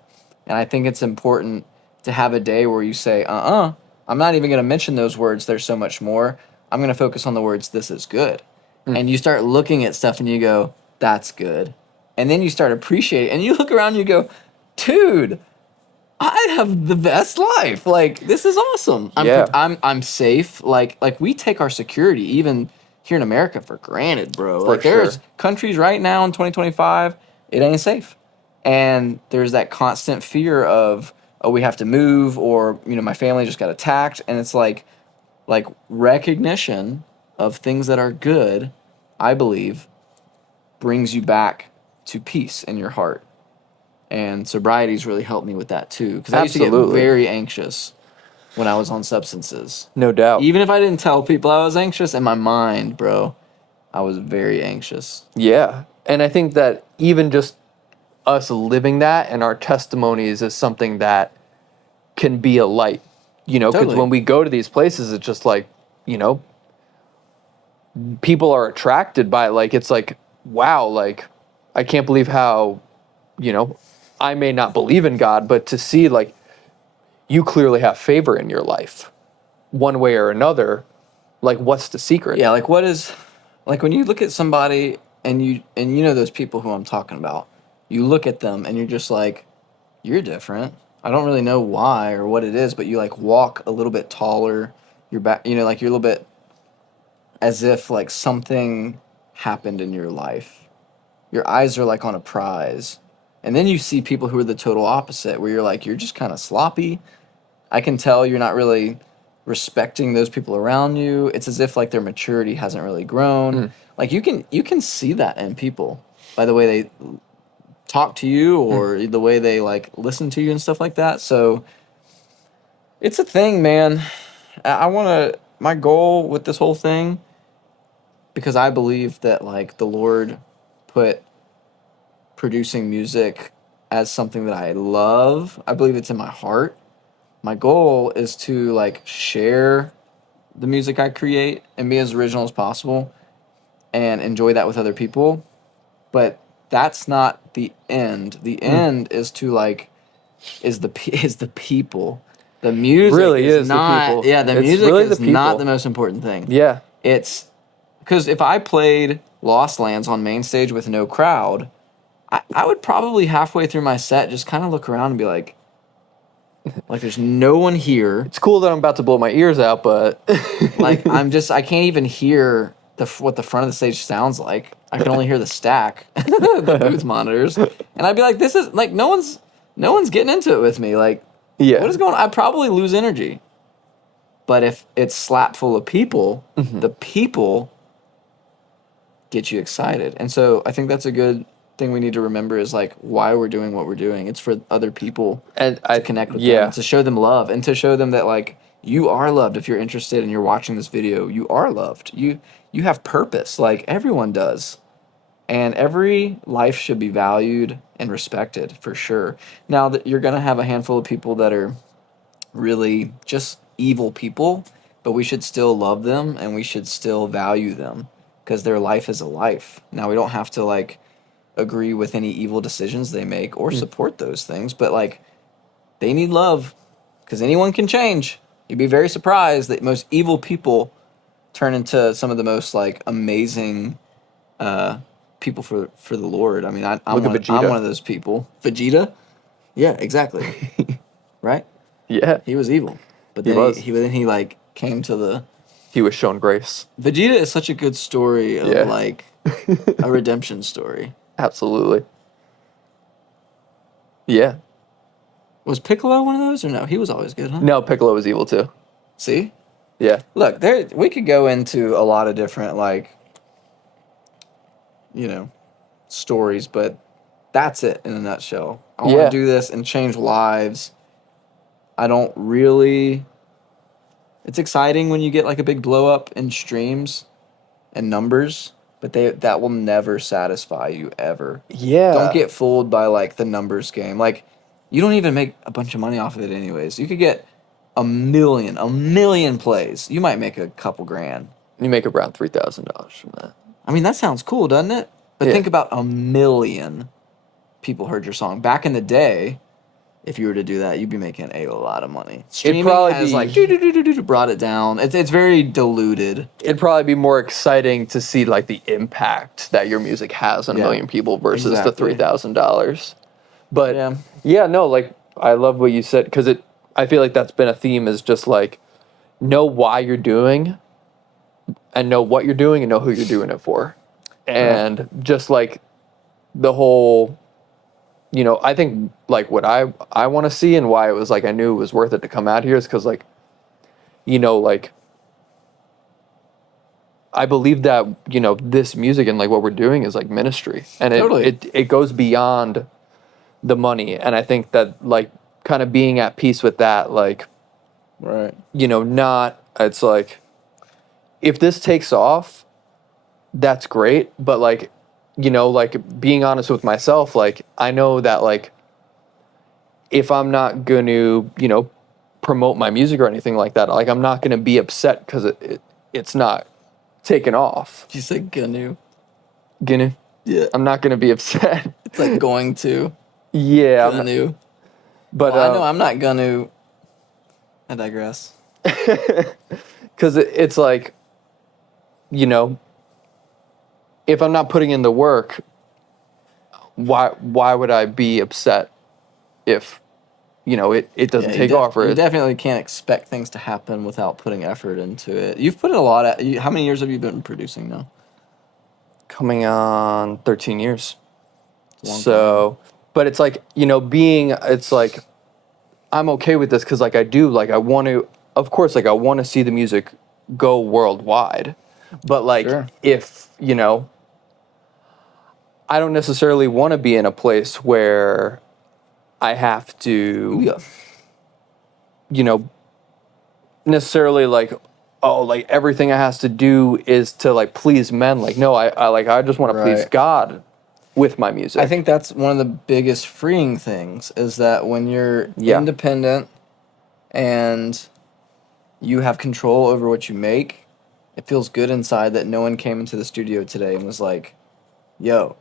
And I think it's important to have a day where you say, I'm not even going to mention those words, there's so much more. I'm going to focus on the words, this is good. And you start looking at stuff and you go, that's good. And then you start appreciating, and you look around and you go, dude, I have the best life. Like, this is awesome. I'm safe. Like we take our security, even here in America, for granted, bro. Like there's countries right now in 2025, it ain't safe. And there's that constant fear of, oh, we have to move, or, you know, my family just got attacked. And it's like recognition of things that are good, I believe, brings you back to peace in your heart. And sobriety's really helped me with that too. Because I used to get very anxious when I was on substances. No doubt. Even if I didn't tell people I was anxious, in my mind, bro, I was very anxious. Yeah. And I think that even just us living that and our testimonies is something that can be a light, you know, because when we go to these places, it's just like, you know, people are attracted by it. Like, it's like, wow, like, I can't believe how, you know, I may not believe in God, but to see like you clearly have favor in your life one way or another, like what's the secret? Yeah, like what is, like when you look at somebody and you know those people who I'm talking about, you look at them and you're just like, you're different. I don't really know why or what it is, but you like walk a little bit taller. You're back, you know, like you're a little bit as if like something happened in your life. Your eyes are like on a prize. And then you see people who are the total opposite, where you're like, you're just kind of sloppy. I can tell you're not really respecting those people around you. It's as if like their maturity hasn't really grown. Like you can see that in people by the way they talk to you or the way they like listen to you and stuff like that. So it's a thing, man. My goal with this whole thing, because I believe that like the Lord put producing music as something that I love. I believe it's in my heart. My goal is to like share the music I create and be as original as possible and enjoy that with other people. But that's not the end. The end is to like is the people. The music really is not, the people. Yeah, the music really is not the most important thing. Yeah. It's because if I played Lost Lands on main stage with no crowd, I would probably halfway through my set just kind of look around and be like, Like there's no one here. It's cool that I'm about to blow my ears out, but Like I can't even hear what the front of the stage sounds like. I can only hear the stack, the booth monitors, and I'd be like, this is like no one's getting into it with me. Like, yeah. what is going on? I'd probably lose energy. But if it's slap full of people, the people get you excited. And so I think that's a good thing we need to remember is like why we're doing what we're doing. It's for other people And to I connect with yeah. them, to show them love, and to show them that like you are loved. If you're interested and you're watching this video, you are loved. You have purpose, like everyone does. And every life should be valued and respected for sure. Now that you're gonna have a handful of people that are really just evil people, but we should still love them and we should still value them because their life is a life. Now we don't have to like agree with any evil decisions they make or support those things, but like they need love because anyone can change. You'd be very surprised that most evil people turn into some of the most like amazing people for the Lord. I mean, I'm Look at one, Vegeta. I'm one of those people. Vegeta? Yeah, exactly. Right? Yeah. He was evil, but He then was. he like came to the. He was shown grace. Vegeta is such a good story of Yeah. like a redemption story. Absolutely. Yeah. Was Piccolo one of those or no? He was always good, huh? No, Piccolo was evil too. See, Yeah. look, there we could go into a lot of different like, stories, but that's it in a nutshell. I want Yeah. to do this and change lives. I don't really. It's exciting when you get like a big blow up in streams and numbers, but that will never satisfy you ever. Yeah. Don't get fooled by like the numbers game. Like you don't even make a bunch of money off of it anyways. You could get a million plays. You might make a couple grand. You make around $3,000 from that. I mean, that sounds cool, doesn't it? But Yeah. think about a million people heard your song. Back in the day, if you were to do that, you'd be making a lot of money. Streaming probably has be- like brought it down. It's very diluted. It'd probably be more exciting to see like the impact that your music has on Yeah. a million people versus Exactly. the $3,000. But Yeah. yeah, no, like I love what you said because I feel like that's been a theme is just like know why you're doing and know what you're doing and know who you're doing it for. And just like the whole, I think like what I want to see and why it was like I knew it was worth it to come out here is because like, like I believe that, this music and like what we're doing is like ministry and Totally. it goes beyond the money. And I think that like kind of being at peace with that, like, Right. it's like, if this takes off, that's great. But like, like being honest with myself, like I know that like, if I'm not going to, promote my music or anything like that, like I'm not going to be upset because it's not taken off. Did you say gonna? Gonna? Yeah. I'm not going to be upset. It's like going to. Yeah. Gonna. But Well, I know I'm not gonna. I digress. because it's like, if I'm not putting in the work, why would I be upset if, it doesn't take off? Or You definitely can't expect things to happen without putting effort into it. You've put in a lot of. How many years have you been producing now? coming on 13 years. Long So, but it's like, it's like, I'm okay with this because like I do, like I want to, of course, like I want to see the music go worldwide. But like, Sure. if, I don't necessarily want to be in a place where I have to, necessarily like, oh, like everything I has to do is to like please men. Like, no, I just want to please Right. God with my music. I think that's one of the biggest freeing things is that when you're Yeah. independent and you have control over what you make, it feels good inside that no one came into the studio today and was like, yo,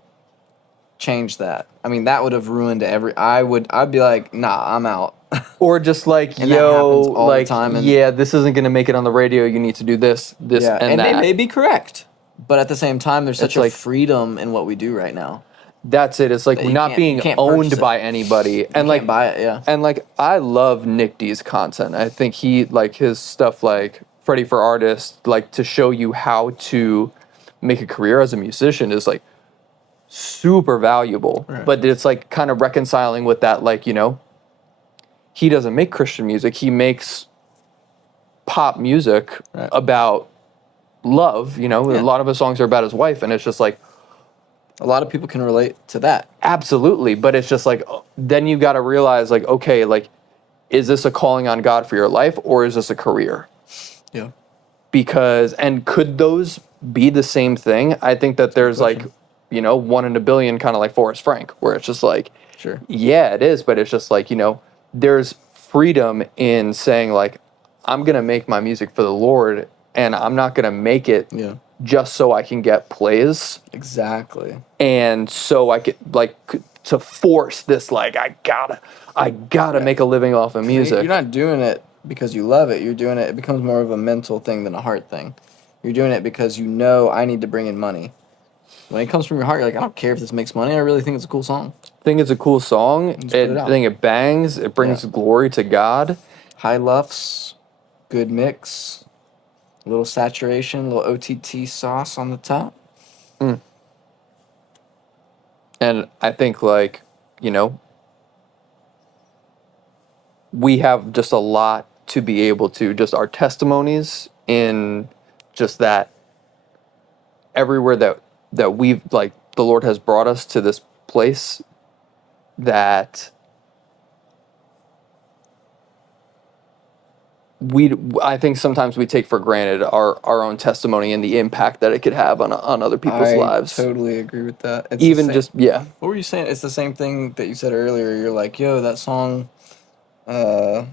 change that. I mean, that would have ruined I'd be like, nah, I'm out. Or just like, And that happens all the time, and- yeah, this isn't going to make it on the radio. You need to do this, and and that. they may be correct. But at the same time, there's such It's a like- freedom in what we do right now. That's it. It's like That you not can't- being you can't owned purchase it. by anybody. You And like can't buy it, yeah. and like I love Nick D's content. I think he like his stuff like Freddie for Artists, like to show you how to make a career as a musician is like super valuable. Right. But it's like kind of reconciling with that, like, you know, he doesn't make Christian music. He makes pop music Right. about love, you know. Yeah. A lot of his songs are about his wife, and it's just like A lot of people can relate to that. absolutely, but it's just like then you got to realize like, okay, like is this a calling on God for your life or is this a career? Yeah. Because and could those be the same thing? I think that there's like, question. you know, 1 in a billion, kind of like Forrest Frank, where it's just like, Sure. yeah, it is, but it's just like, you know, there's freedom in saying like, I'm gonna make my music for the Lord, and I'm not gonna make it Yeah. just so I can get plays, Exactly. and so I could like to force this like I gotta make a living off of music. You're not doing it because you love it. You're doing it. It becomes more of a mental thing than a heart thing. You're doing it because you know I need to bring in money. When it comes from your heart, you're like, I don't care if this makes money. I really think it's a cool song. I think it's a cool song. Just put it out. I think it bangs. It brings Yeah. glory to God. High luffs, good mix, a little saturation, a little OTT sauce on the top. And I think, like, you know, we have just a lot to be able to, just our testimonies in just that everywhere that we've, like, the Lord has brought us to this place that I think sometimes we take for granted our own testimony and the impact that it could have on other people's lives. I totally agree with that. It's Even the same- just, yeah. What were you saying? It's the same thing that you said earlier. You're like, yo, that song. What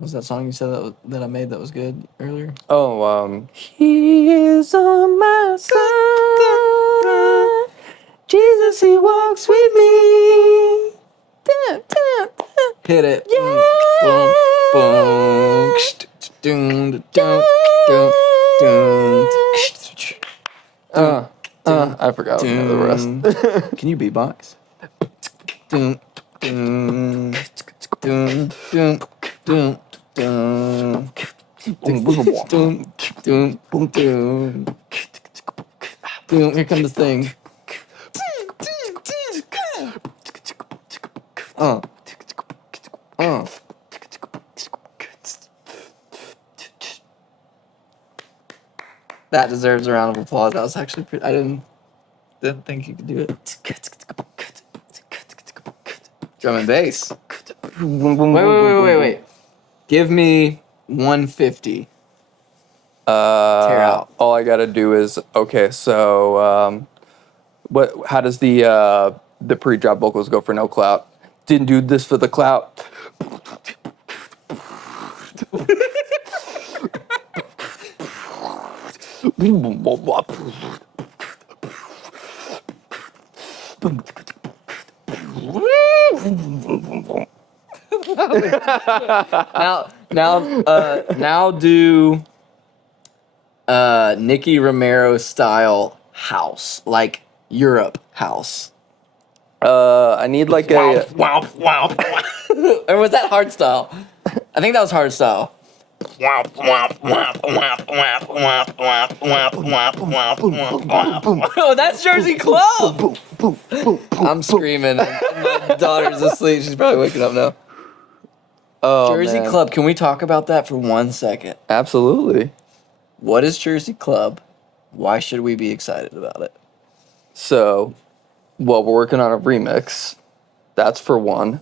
was that song you said that I made that was good earlier? Oh, He is on my side. Jesus, He walks with me. Hit it. Yeah. Boom, boom. Doom, doom, doom, doom. I forgot the rest. Can you beatbox? Doom, doom, doom, doom, doom, doom. Doom, doom, doom, doom. Here comes the thing. Uh. That deserves a round of applause. That was actually pretty. I didn't think you could do it. Drum and bass. Wait. Give me 150. Tear out. All I gotta do is okay. So, what? How does the pre-drop vocals go for no clout? Didn't do this for the clout. Now do Nicky Romero style house, like Europe house. I need like a. Wow. Or was that hard style? I think that was hard style. Oh, that's Jersey Club. I'm screaming. My daughter's asleep. She's probably waking up now. Oh, Jersey man. Club. Can we talk about that for 1 second? Absolutely. What is Jersey Club? Why should we be excited about it? So, well, we're working on a remix. That's for one.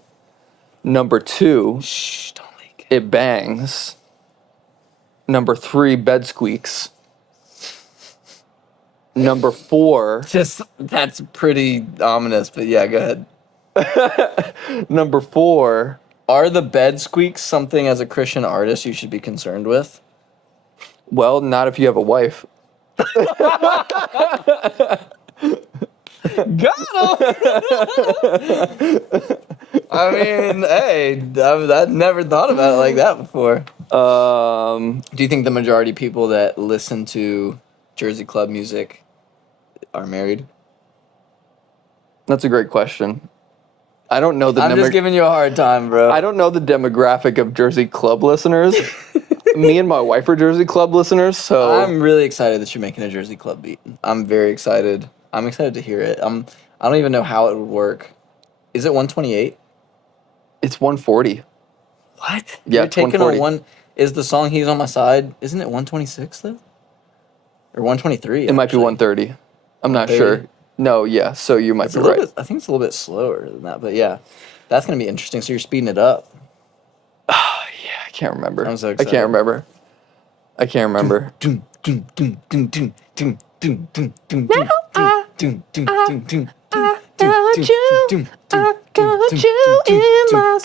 Number two, Shh, don't leak it. it bangs. Number three, bed squeaks. Number four, That's pretty ominous, but yeah, go ahead. number four, Are the bed squeaks something as a Christian artist you should be concerned with? well, not if you have a wife. Got him! I mean, hey, I've never thought about it like that before. Do you think the majority of people that listen to Jersey Club music are married? That's a great question. I don't know the I'm just giving you a hard time, bro. I don't know the demographic of Jersey Club listeners. Me and my wife are Jersey Club listeners, so I'm really excited that you're making a Jersey Club beat. I'm very excited. I'm excited to hear it. I don't even know how it would work. Is it 128? it's 140. What? Yeah, You're taking 140. a one. Is the song He's on My Side? Isn't it 126 though? Or 123? It might be 130. I'm not sure. 130? No, yeah. So you might It's be a little right. bit. I think it's a little bit slower than that, but yeah, that's gonna be interesting. So you're speeding it up. Yeah, I can't remember. I'm so I excited. can't remember. I can't remember.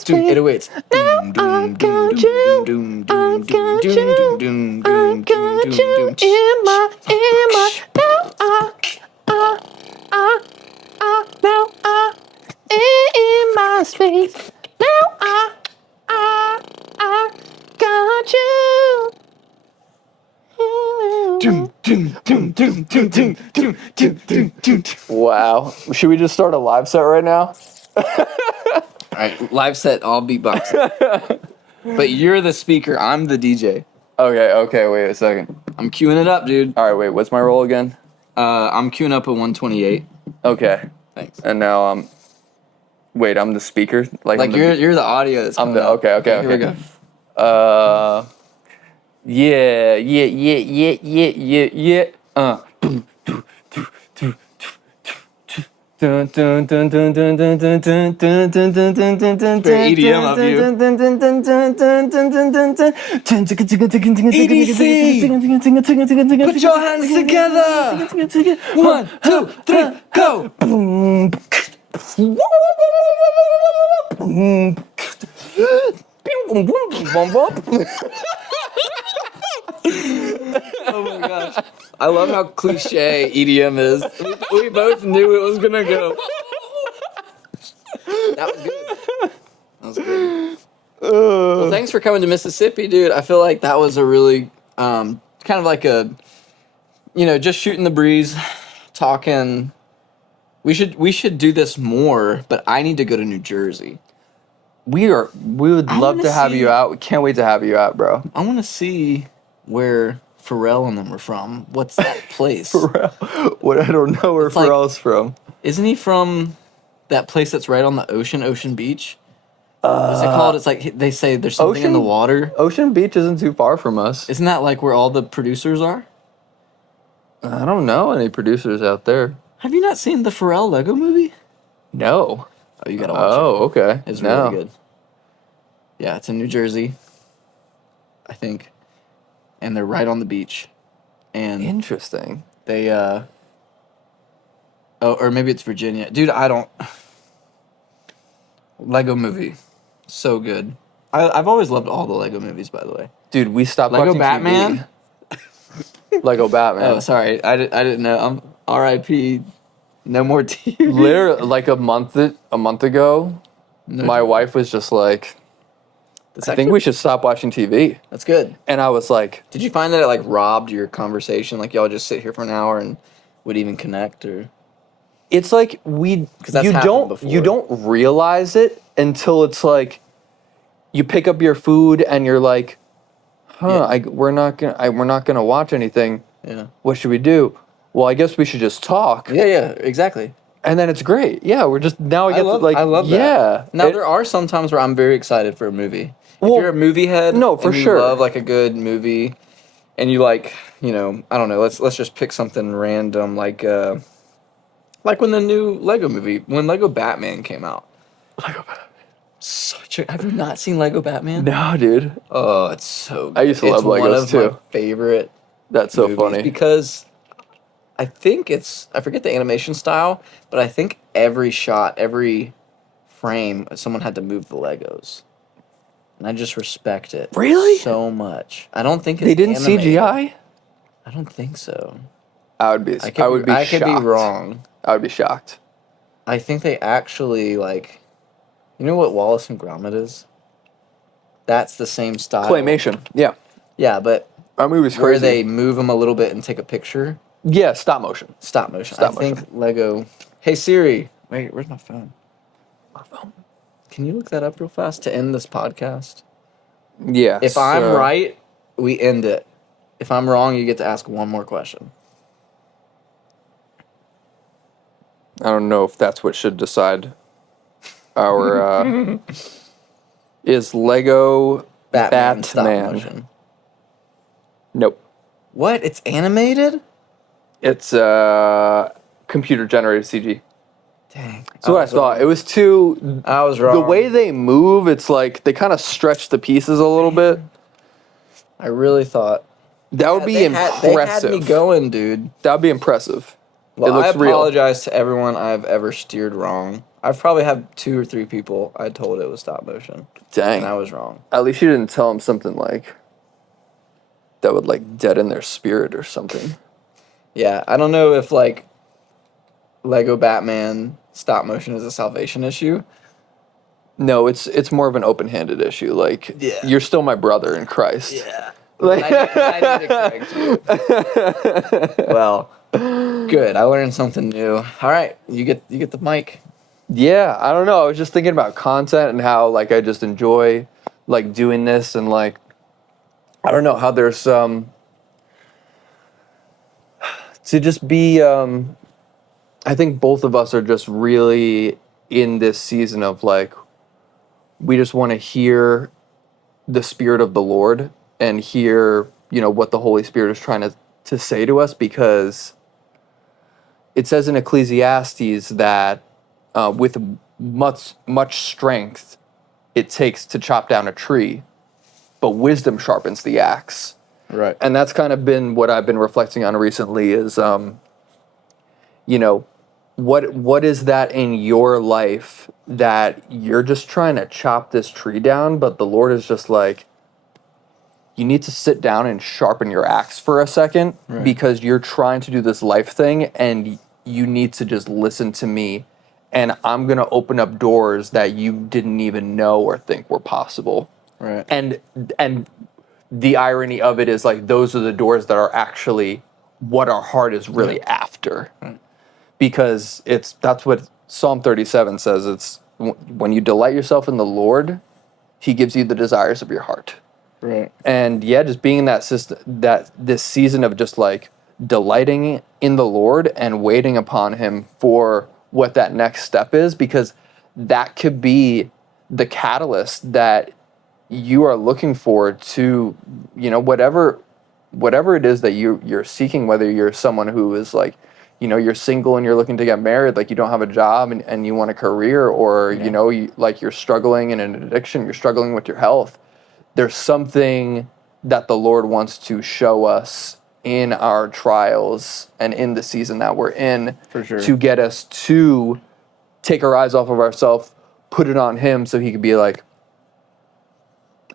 It awaits. In my space. Now I got you. Wow. Should we just start a live set right now? All right, live set, all beatboxing. But you're the speaker. I'm the DJ. Okay, wait a second. I'm queuing it up, dude. All right, wait, what's my role again? I'm queuing up a 128. Okay. Thanks. And now wait, I'm the speaker? Like I'm the, you're the audio that's coming up. okay. Here we go. Yeah. Dun, dun, dun, dun, dun, dun, dun, dun, dun, dun, dun, dun, dun, dun, Very EDM of you. Put your hands together. 1, 2, 3, go. Oh my gosh. I love how cliche EDM is. We both knew it was gonna go. That was good. That was good. Well, thanks for coming to Mississippi, dude. I feel like that was a really kind of like a, just shooting the breeze, talking. We should do this more, but I need to go to New Jersey. We would love wanna to have see- you out. We can't wait to have you out, bro. I want to see where Pharrell and them are from. What's that place? What I don't know where It's like- Pharrell's from. Isn't he from that place that's right on the Ocean Beach? What's it called? It's like they say there's something in the water. Ocean Beach isn't too far from us. Isn't that like where all the producers are? I don't know any producers out there. Have you not seen the Pharrell Lego movie? No. Oh, you gotta watch Oh, okay. it. It's No. really good. Yeah, it's in New Jersey, I think, and they're right on the beach, and Interesting. they or maybe it's Virginia, dude. I don't. Lego movie, so good. I've always loved all the Lego movies, by the way. Dude, we stopped Lego watching Batman. TV. Lego Batman. Oh, sorry, I didn't know. I'm R.I.P. No more TV. Literally, like a month ago, No my TV. wife was just like, That's I think actually- we should stop watching TV. That's good. And I was like, Did you find that it like robbed your conversation? Like y'all just sit here for an hour and would even connect, or it's like that's happened before. you don't realize it until it's like you pick up your food and you're like, we're not gonna watch anything. yeah, What should we do? Well, I guess we should just talk. yeah, exactly. And then it's great. Yeah, we're just now I get to like I love that. yeah. Now It- there are some times where I'm very excited for a movie. Well, if you're a movie head, no, for and you sure. love like a good movie, and you like, I don't know. Let's just pick something random, like when the new Lego movie, when Lego Batman came out. Lego Batman. Have you not seen Lego Batman? No, dude. Oh, it's so good. I used to love It's one Legos of too. my favorite That's so movies funny. because I think I forget the animation style, but I think every shot, every frame, someone had to move the Legos. And I just respect it. Really? So much. I don't think it's They didn't animated. CGI? I don't think so. I would be I shocked. could be wrong. I would be shocked. I think they actually you know what Wallace and Gromit is? That's the same style. Claymation. Yeah. Yeah, but Our movie's where crazy. they move them a little bit and take a picture. Yeah, stop motion. Stop motion. Stop I think Lego. Hey Siri, Wait, where's my phone? My phone. Can you look that up real fast to end this podcast? Yeah. If I'm right, we end it. If I'm wrong, you get to ask one more question. I don't know if that's what should decide our is Lego Batman stop Batman. motion. Nope. What? It's animated? It's computer generated CG. Dang. That's what I thought. wrong. It was too. I was wrong. The way they move, it's like they kind of stretch the pieces a little bit. I really thought. That would be impressive. They had me going, dude. That would be impressive. Well, it looks I real. apologize to everyone I've ever steered wrong. I've probably had 2 or 3 people I told it was stop motion. Dang. And I was wrong. At least you didn't tell them something like that would like deaden their spirit or something. Yeah, I don't know if like Lego Batman stop motion is a salvation issue. No, it's more of an open-handed issue. Like, you're still my brother in Christ. Yeah. Like, I need to correct you. Well, good. I learned something new. All right, you get the mic. yeah, I don't know. I was just thinking about content and how like I just enjoy like doing this and like I don't know how there's to just be I think both of us are just really in this season of like we just want to hear the Spirit of the Lord and hear, you know, what the Holy Spirit is trying to say to us, because it says in Ecclesiastes that with much strength it takes to chop down a tree, but wisdom sharpens the axe. Right. And that's kind of been what I've been reflecting on recently is, you know, what is that in your life that you're just trying to chop this tree down, but the Lord is just like, you need to sit down and sharpen your axe for a second, Right. because you're trying to do this life thing and you need to just listen to me, and I'm going to open up doors that you didn't even know or think were possible. Right. And the irony of it is like those are the doors that are actually what our heart is really after. Right. Because that's what Psalm 37 says. It's when you delight yourself in the Lord, he gives you the desires of your heart. Right. And yeah, just being in that this season of just like delighting in the Lord and waiting upon him for what that next step is, because that could be the catalyst that you are looking for to, you know, whatever it is that you're seeking, whether you're someone who is like, you know, you're single and you're looking to get married, like you don't have a job and you want a career, or, you know, like you're struggling in an addiction, you're struggling with your health. There's something that the Lord wants to show us in our trials and in the season that we're in, For sure. to get us to take our eyes off of ourselves, put it on him, so he could be like,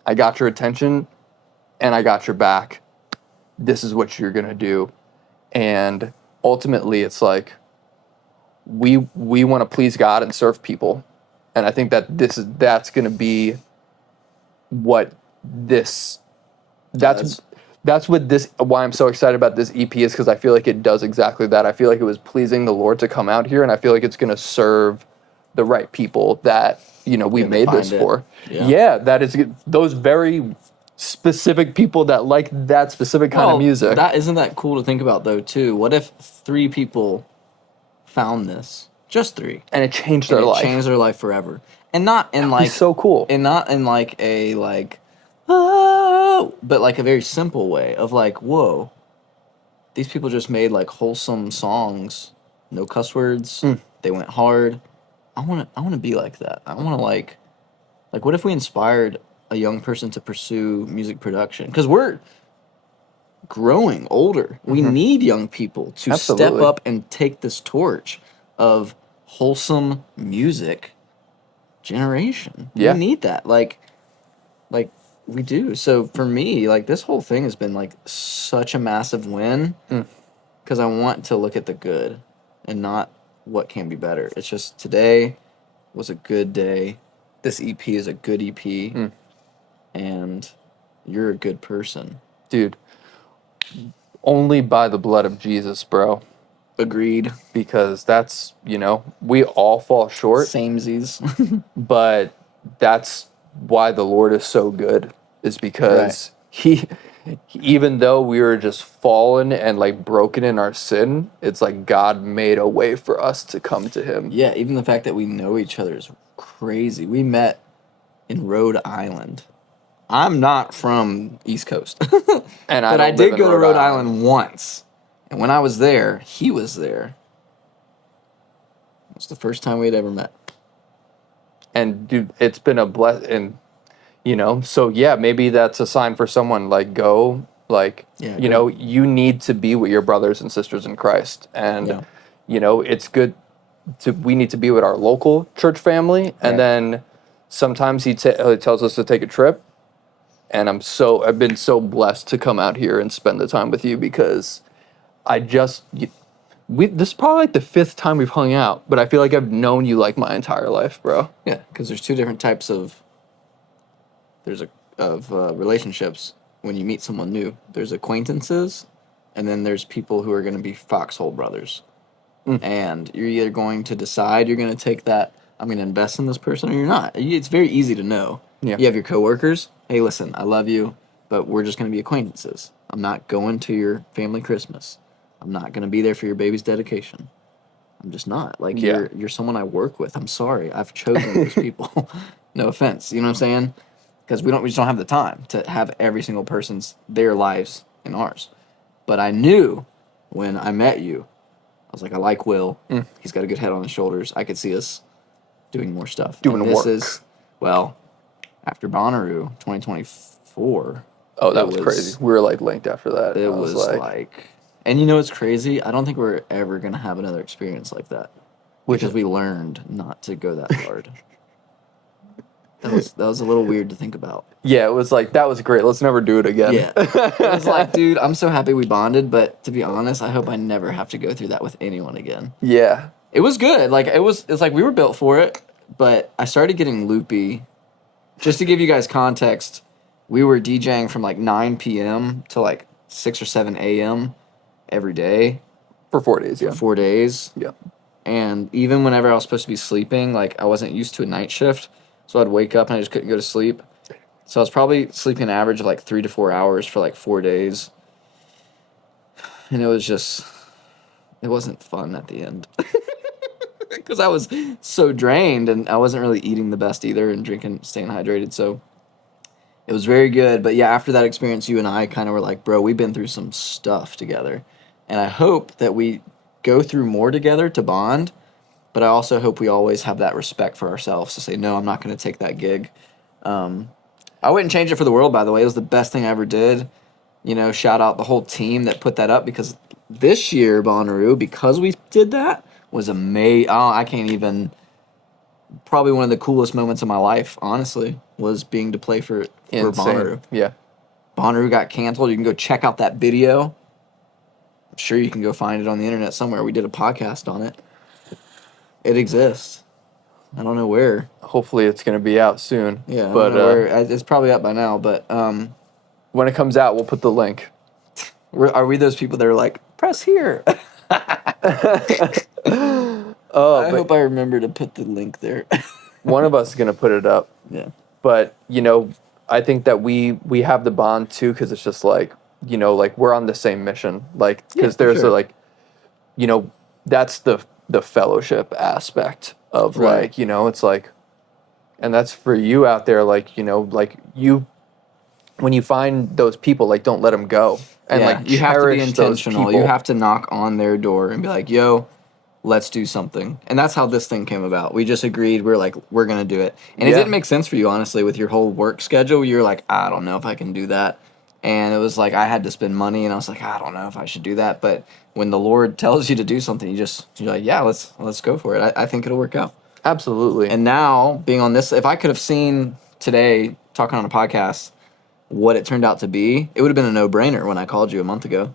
I got your attention and I got your back. This is what you're going to do. And ultimately it's like we want to please God and serve people. And I think that that's going to be what that's what this, why I'm so excited about this EP is, because I feel like it does exactly that. I feel like it was pleasing the Lord to come out here, and I feel like it's going to serve the right people that, you know, we made this for. Yeah, that is those very specific people that like that specific kind of music. That isn't that cool to think about though too. What if 3 people found this? Just 3. And it changed their life. Changed their life forever. And not in like so cool. And not in like a like oh, but like a very simple way of like, whoa. These people just made like wholesome songs, no cuss words. They went hard. I want to be like that. I want to like what if we inspired a young person to pursue music production? Because we're growing older. We need young people to step up and take this torch of wholesome music generation. Yeah. We need that. Like we do. So for me, like this whole thing has been like such a massive win, because I want to look at the good and not what can be better. It's just today was a good day. This EP is a good EP, and you're a good person. Dude, only by the blood of Jesus, bro. Agreed. because that's, we all fall short, Samesies. but that's why the Lord is so good, is because he, even though we were just fallen and like broken in our sin, it's like God made a way for us to come to him. Yeah, even the fact that we know each other is crazy. We met in Rhode Island. I'm not from East Coast. And but I don't live did in go to Rhode Rhode Island once. And when I was there, he was there. It was the first time we had ever met. And dude, it's been a blessing. So yeah, maybe that's a sign for someone, like, go, like, Yeah, go. you need to be with your brothers and sisters in Christ. And Yeah. it's good we need to be with our local church family. And Right. then sometimes he tells us to take a trip, and I've been so blessed to come out here and spend the time with you, because this is probably like the 5th time we've hung out, but I feel like I've known you like my entire life, bro. Yeah, because there's two different types of relationships when you meet someone new. There's acquaintances, and then there's people who are going to be foxhole brothers. And you're either going to decide you're going to take that, I'm going to invest in this person, or you're not. It's very easy to know. Yeah. You have your coworkers. Hey, listen, I love you, but we're just going to be acquaintances. I'm not going to your family Christmas. I'm not going to be there for your baby's dedication. I'm just not. Like, Yeah. you're someone I work with. I'm sorry. I've chosen those people. No offense. You know what I'm saying? Because we just don't have the time to have every single person's their lives in ours. But I knew when I met you, I was like, I like Will. He's got a good head on his shoulders. I could see us doing more stuff. Doing and this work. is, well, after Bonnaroo 2024. Oh, that was crazy. We were like linked after that. It was like, and it's crazy. I don't think we're ever gonna have another experience like that, because we learned not to go that hard. That was a little weird to think about. Yeah, it was like, that was great. Let's never do it again. Yeah, it was like, dude, I'm so happy we bonded, but to be honest, I hope I never have to go through that with anyone again. Yeah. It was good. Like, it's like we were built for it, but I started getting loopy. Just to give you guys context, we were DJing from like 9 p.m. to like 6 or 7 a.m. every day. For 4 days, yeah. For 4 days. Yeah. And even whenever I was supposed to be sleeping, like, I wasn't used to a night shift, so I'd wake up and I just couldn't go to sleep. So I was probably sleeping an average of like 3 to 4 hours for like 4 days. And it wasn't fun at the end. Because I was so drained, and I wasn't really eating the best either, and staying hydrated. So it was very good. But yeah, after that experience, you and I kind of were like, bro, we've been through some stuff together. And I hope that we go through more together to bond. But I also hope we always have that respect for ourselves to say, no, I'm not going to take that gig. I wouldn't change it for the world, by the way. It was the best thing I ever did. Shout out the whole team that put that up, because this year, Bonnaroo, because we did that, was amazing. Oh, I can't even. Probably one of the coolest moments of my life, honestly, was being to play for Bonnaroo. Yeah. Bonnaroo got canceled. You can go check out that video. I'm sure you can go find it on the internet somewhere. We did a podcast on it. It exists. I don't know where. Hopefully it's going to be out soon. Yeah, but I don't know where. It's probably up by now, but when it comes out, we'll put the link. Are we those people that are like, press here? I hope I remember to put the link there. One of us is going to put it up. Yeah. But, I think that we have the bond too, because it's just like, like, we're on the same mission. Like, because there's sure. that's the fellowship aspect of Right. like, it's like, and that's for you out there, like, like when you find those people, like, don't let them go. And like, you have to be cherish those intentional. people. You have to knock on their door and be like, yo, let's do something. And that's how this thing came about. We just agreed. We're like, we're going to do it. And it didn't make sense for you, honestly, with your whole work schedule. You're like, I don't know if I can do that. And it was like, I had to spend money, and I was like, I don't know if I should do that. But when the Lord tells you to do something, you're like, yeah, let's go for it. I think it'll work out. Absolutely. And now, being on this, if I could have seen today, talking on a podcast, what it turned out to be, it would have been a no-brainer when I called you a month ago.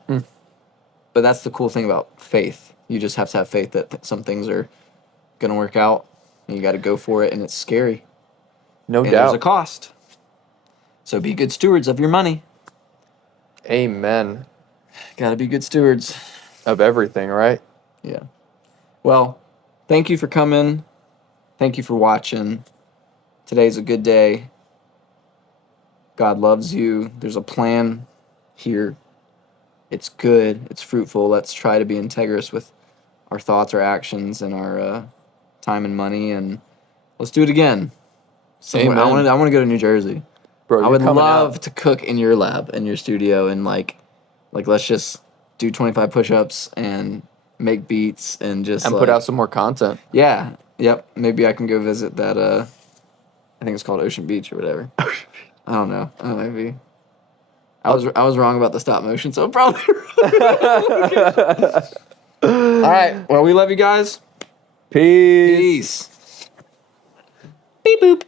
But that's the cool thing about faith. You just have to have faith that some things are going to work out, and you got to go for it, and it's scary. No doubt. There's a cost. So be good stewards of your money. Amen. Got to be good stewards. Of everything, right? Yeah. Well, thank you for coming. Thank you for watching. Today's a good day. God loves you. There's a plan here. It's good. It's fruitful. Let's try to be integrous with our thoughts, our actions, and our time and money. And let's do it again. Somewhere. Amen. I want to go to New Jersey. Bro, I you're would coming love out. to cook in your lab, in your studio, and like let's just do 25 push-ups and make beats and just And put out some more content. yeah, yep. Maybe I can go visit that. I think it's called Ocean Beach or whatever. I don't know. Maybe. I was wrong about the stop motion, so probably. All right. Well, we love you guys. Peace. Peace. Beep boop.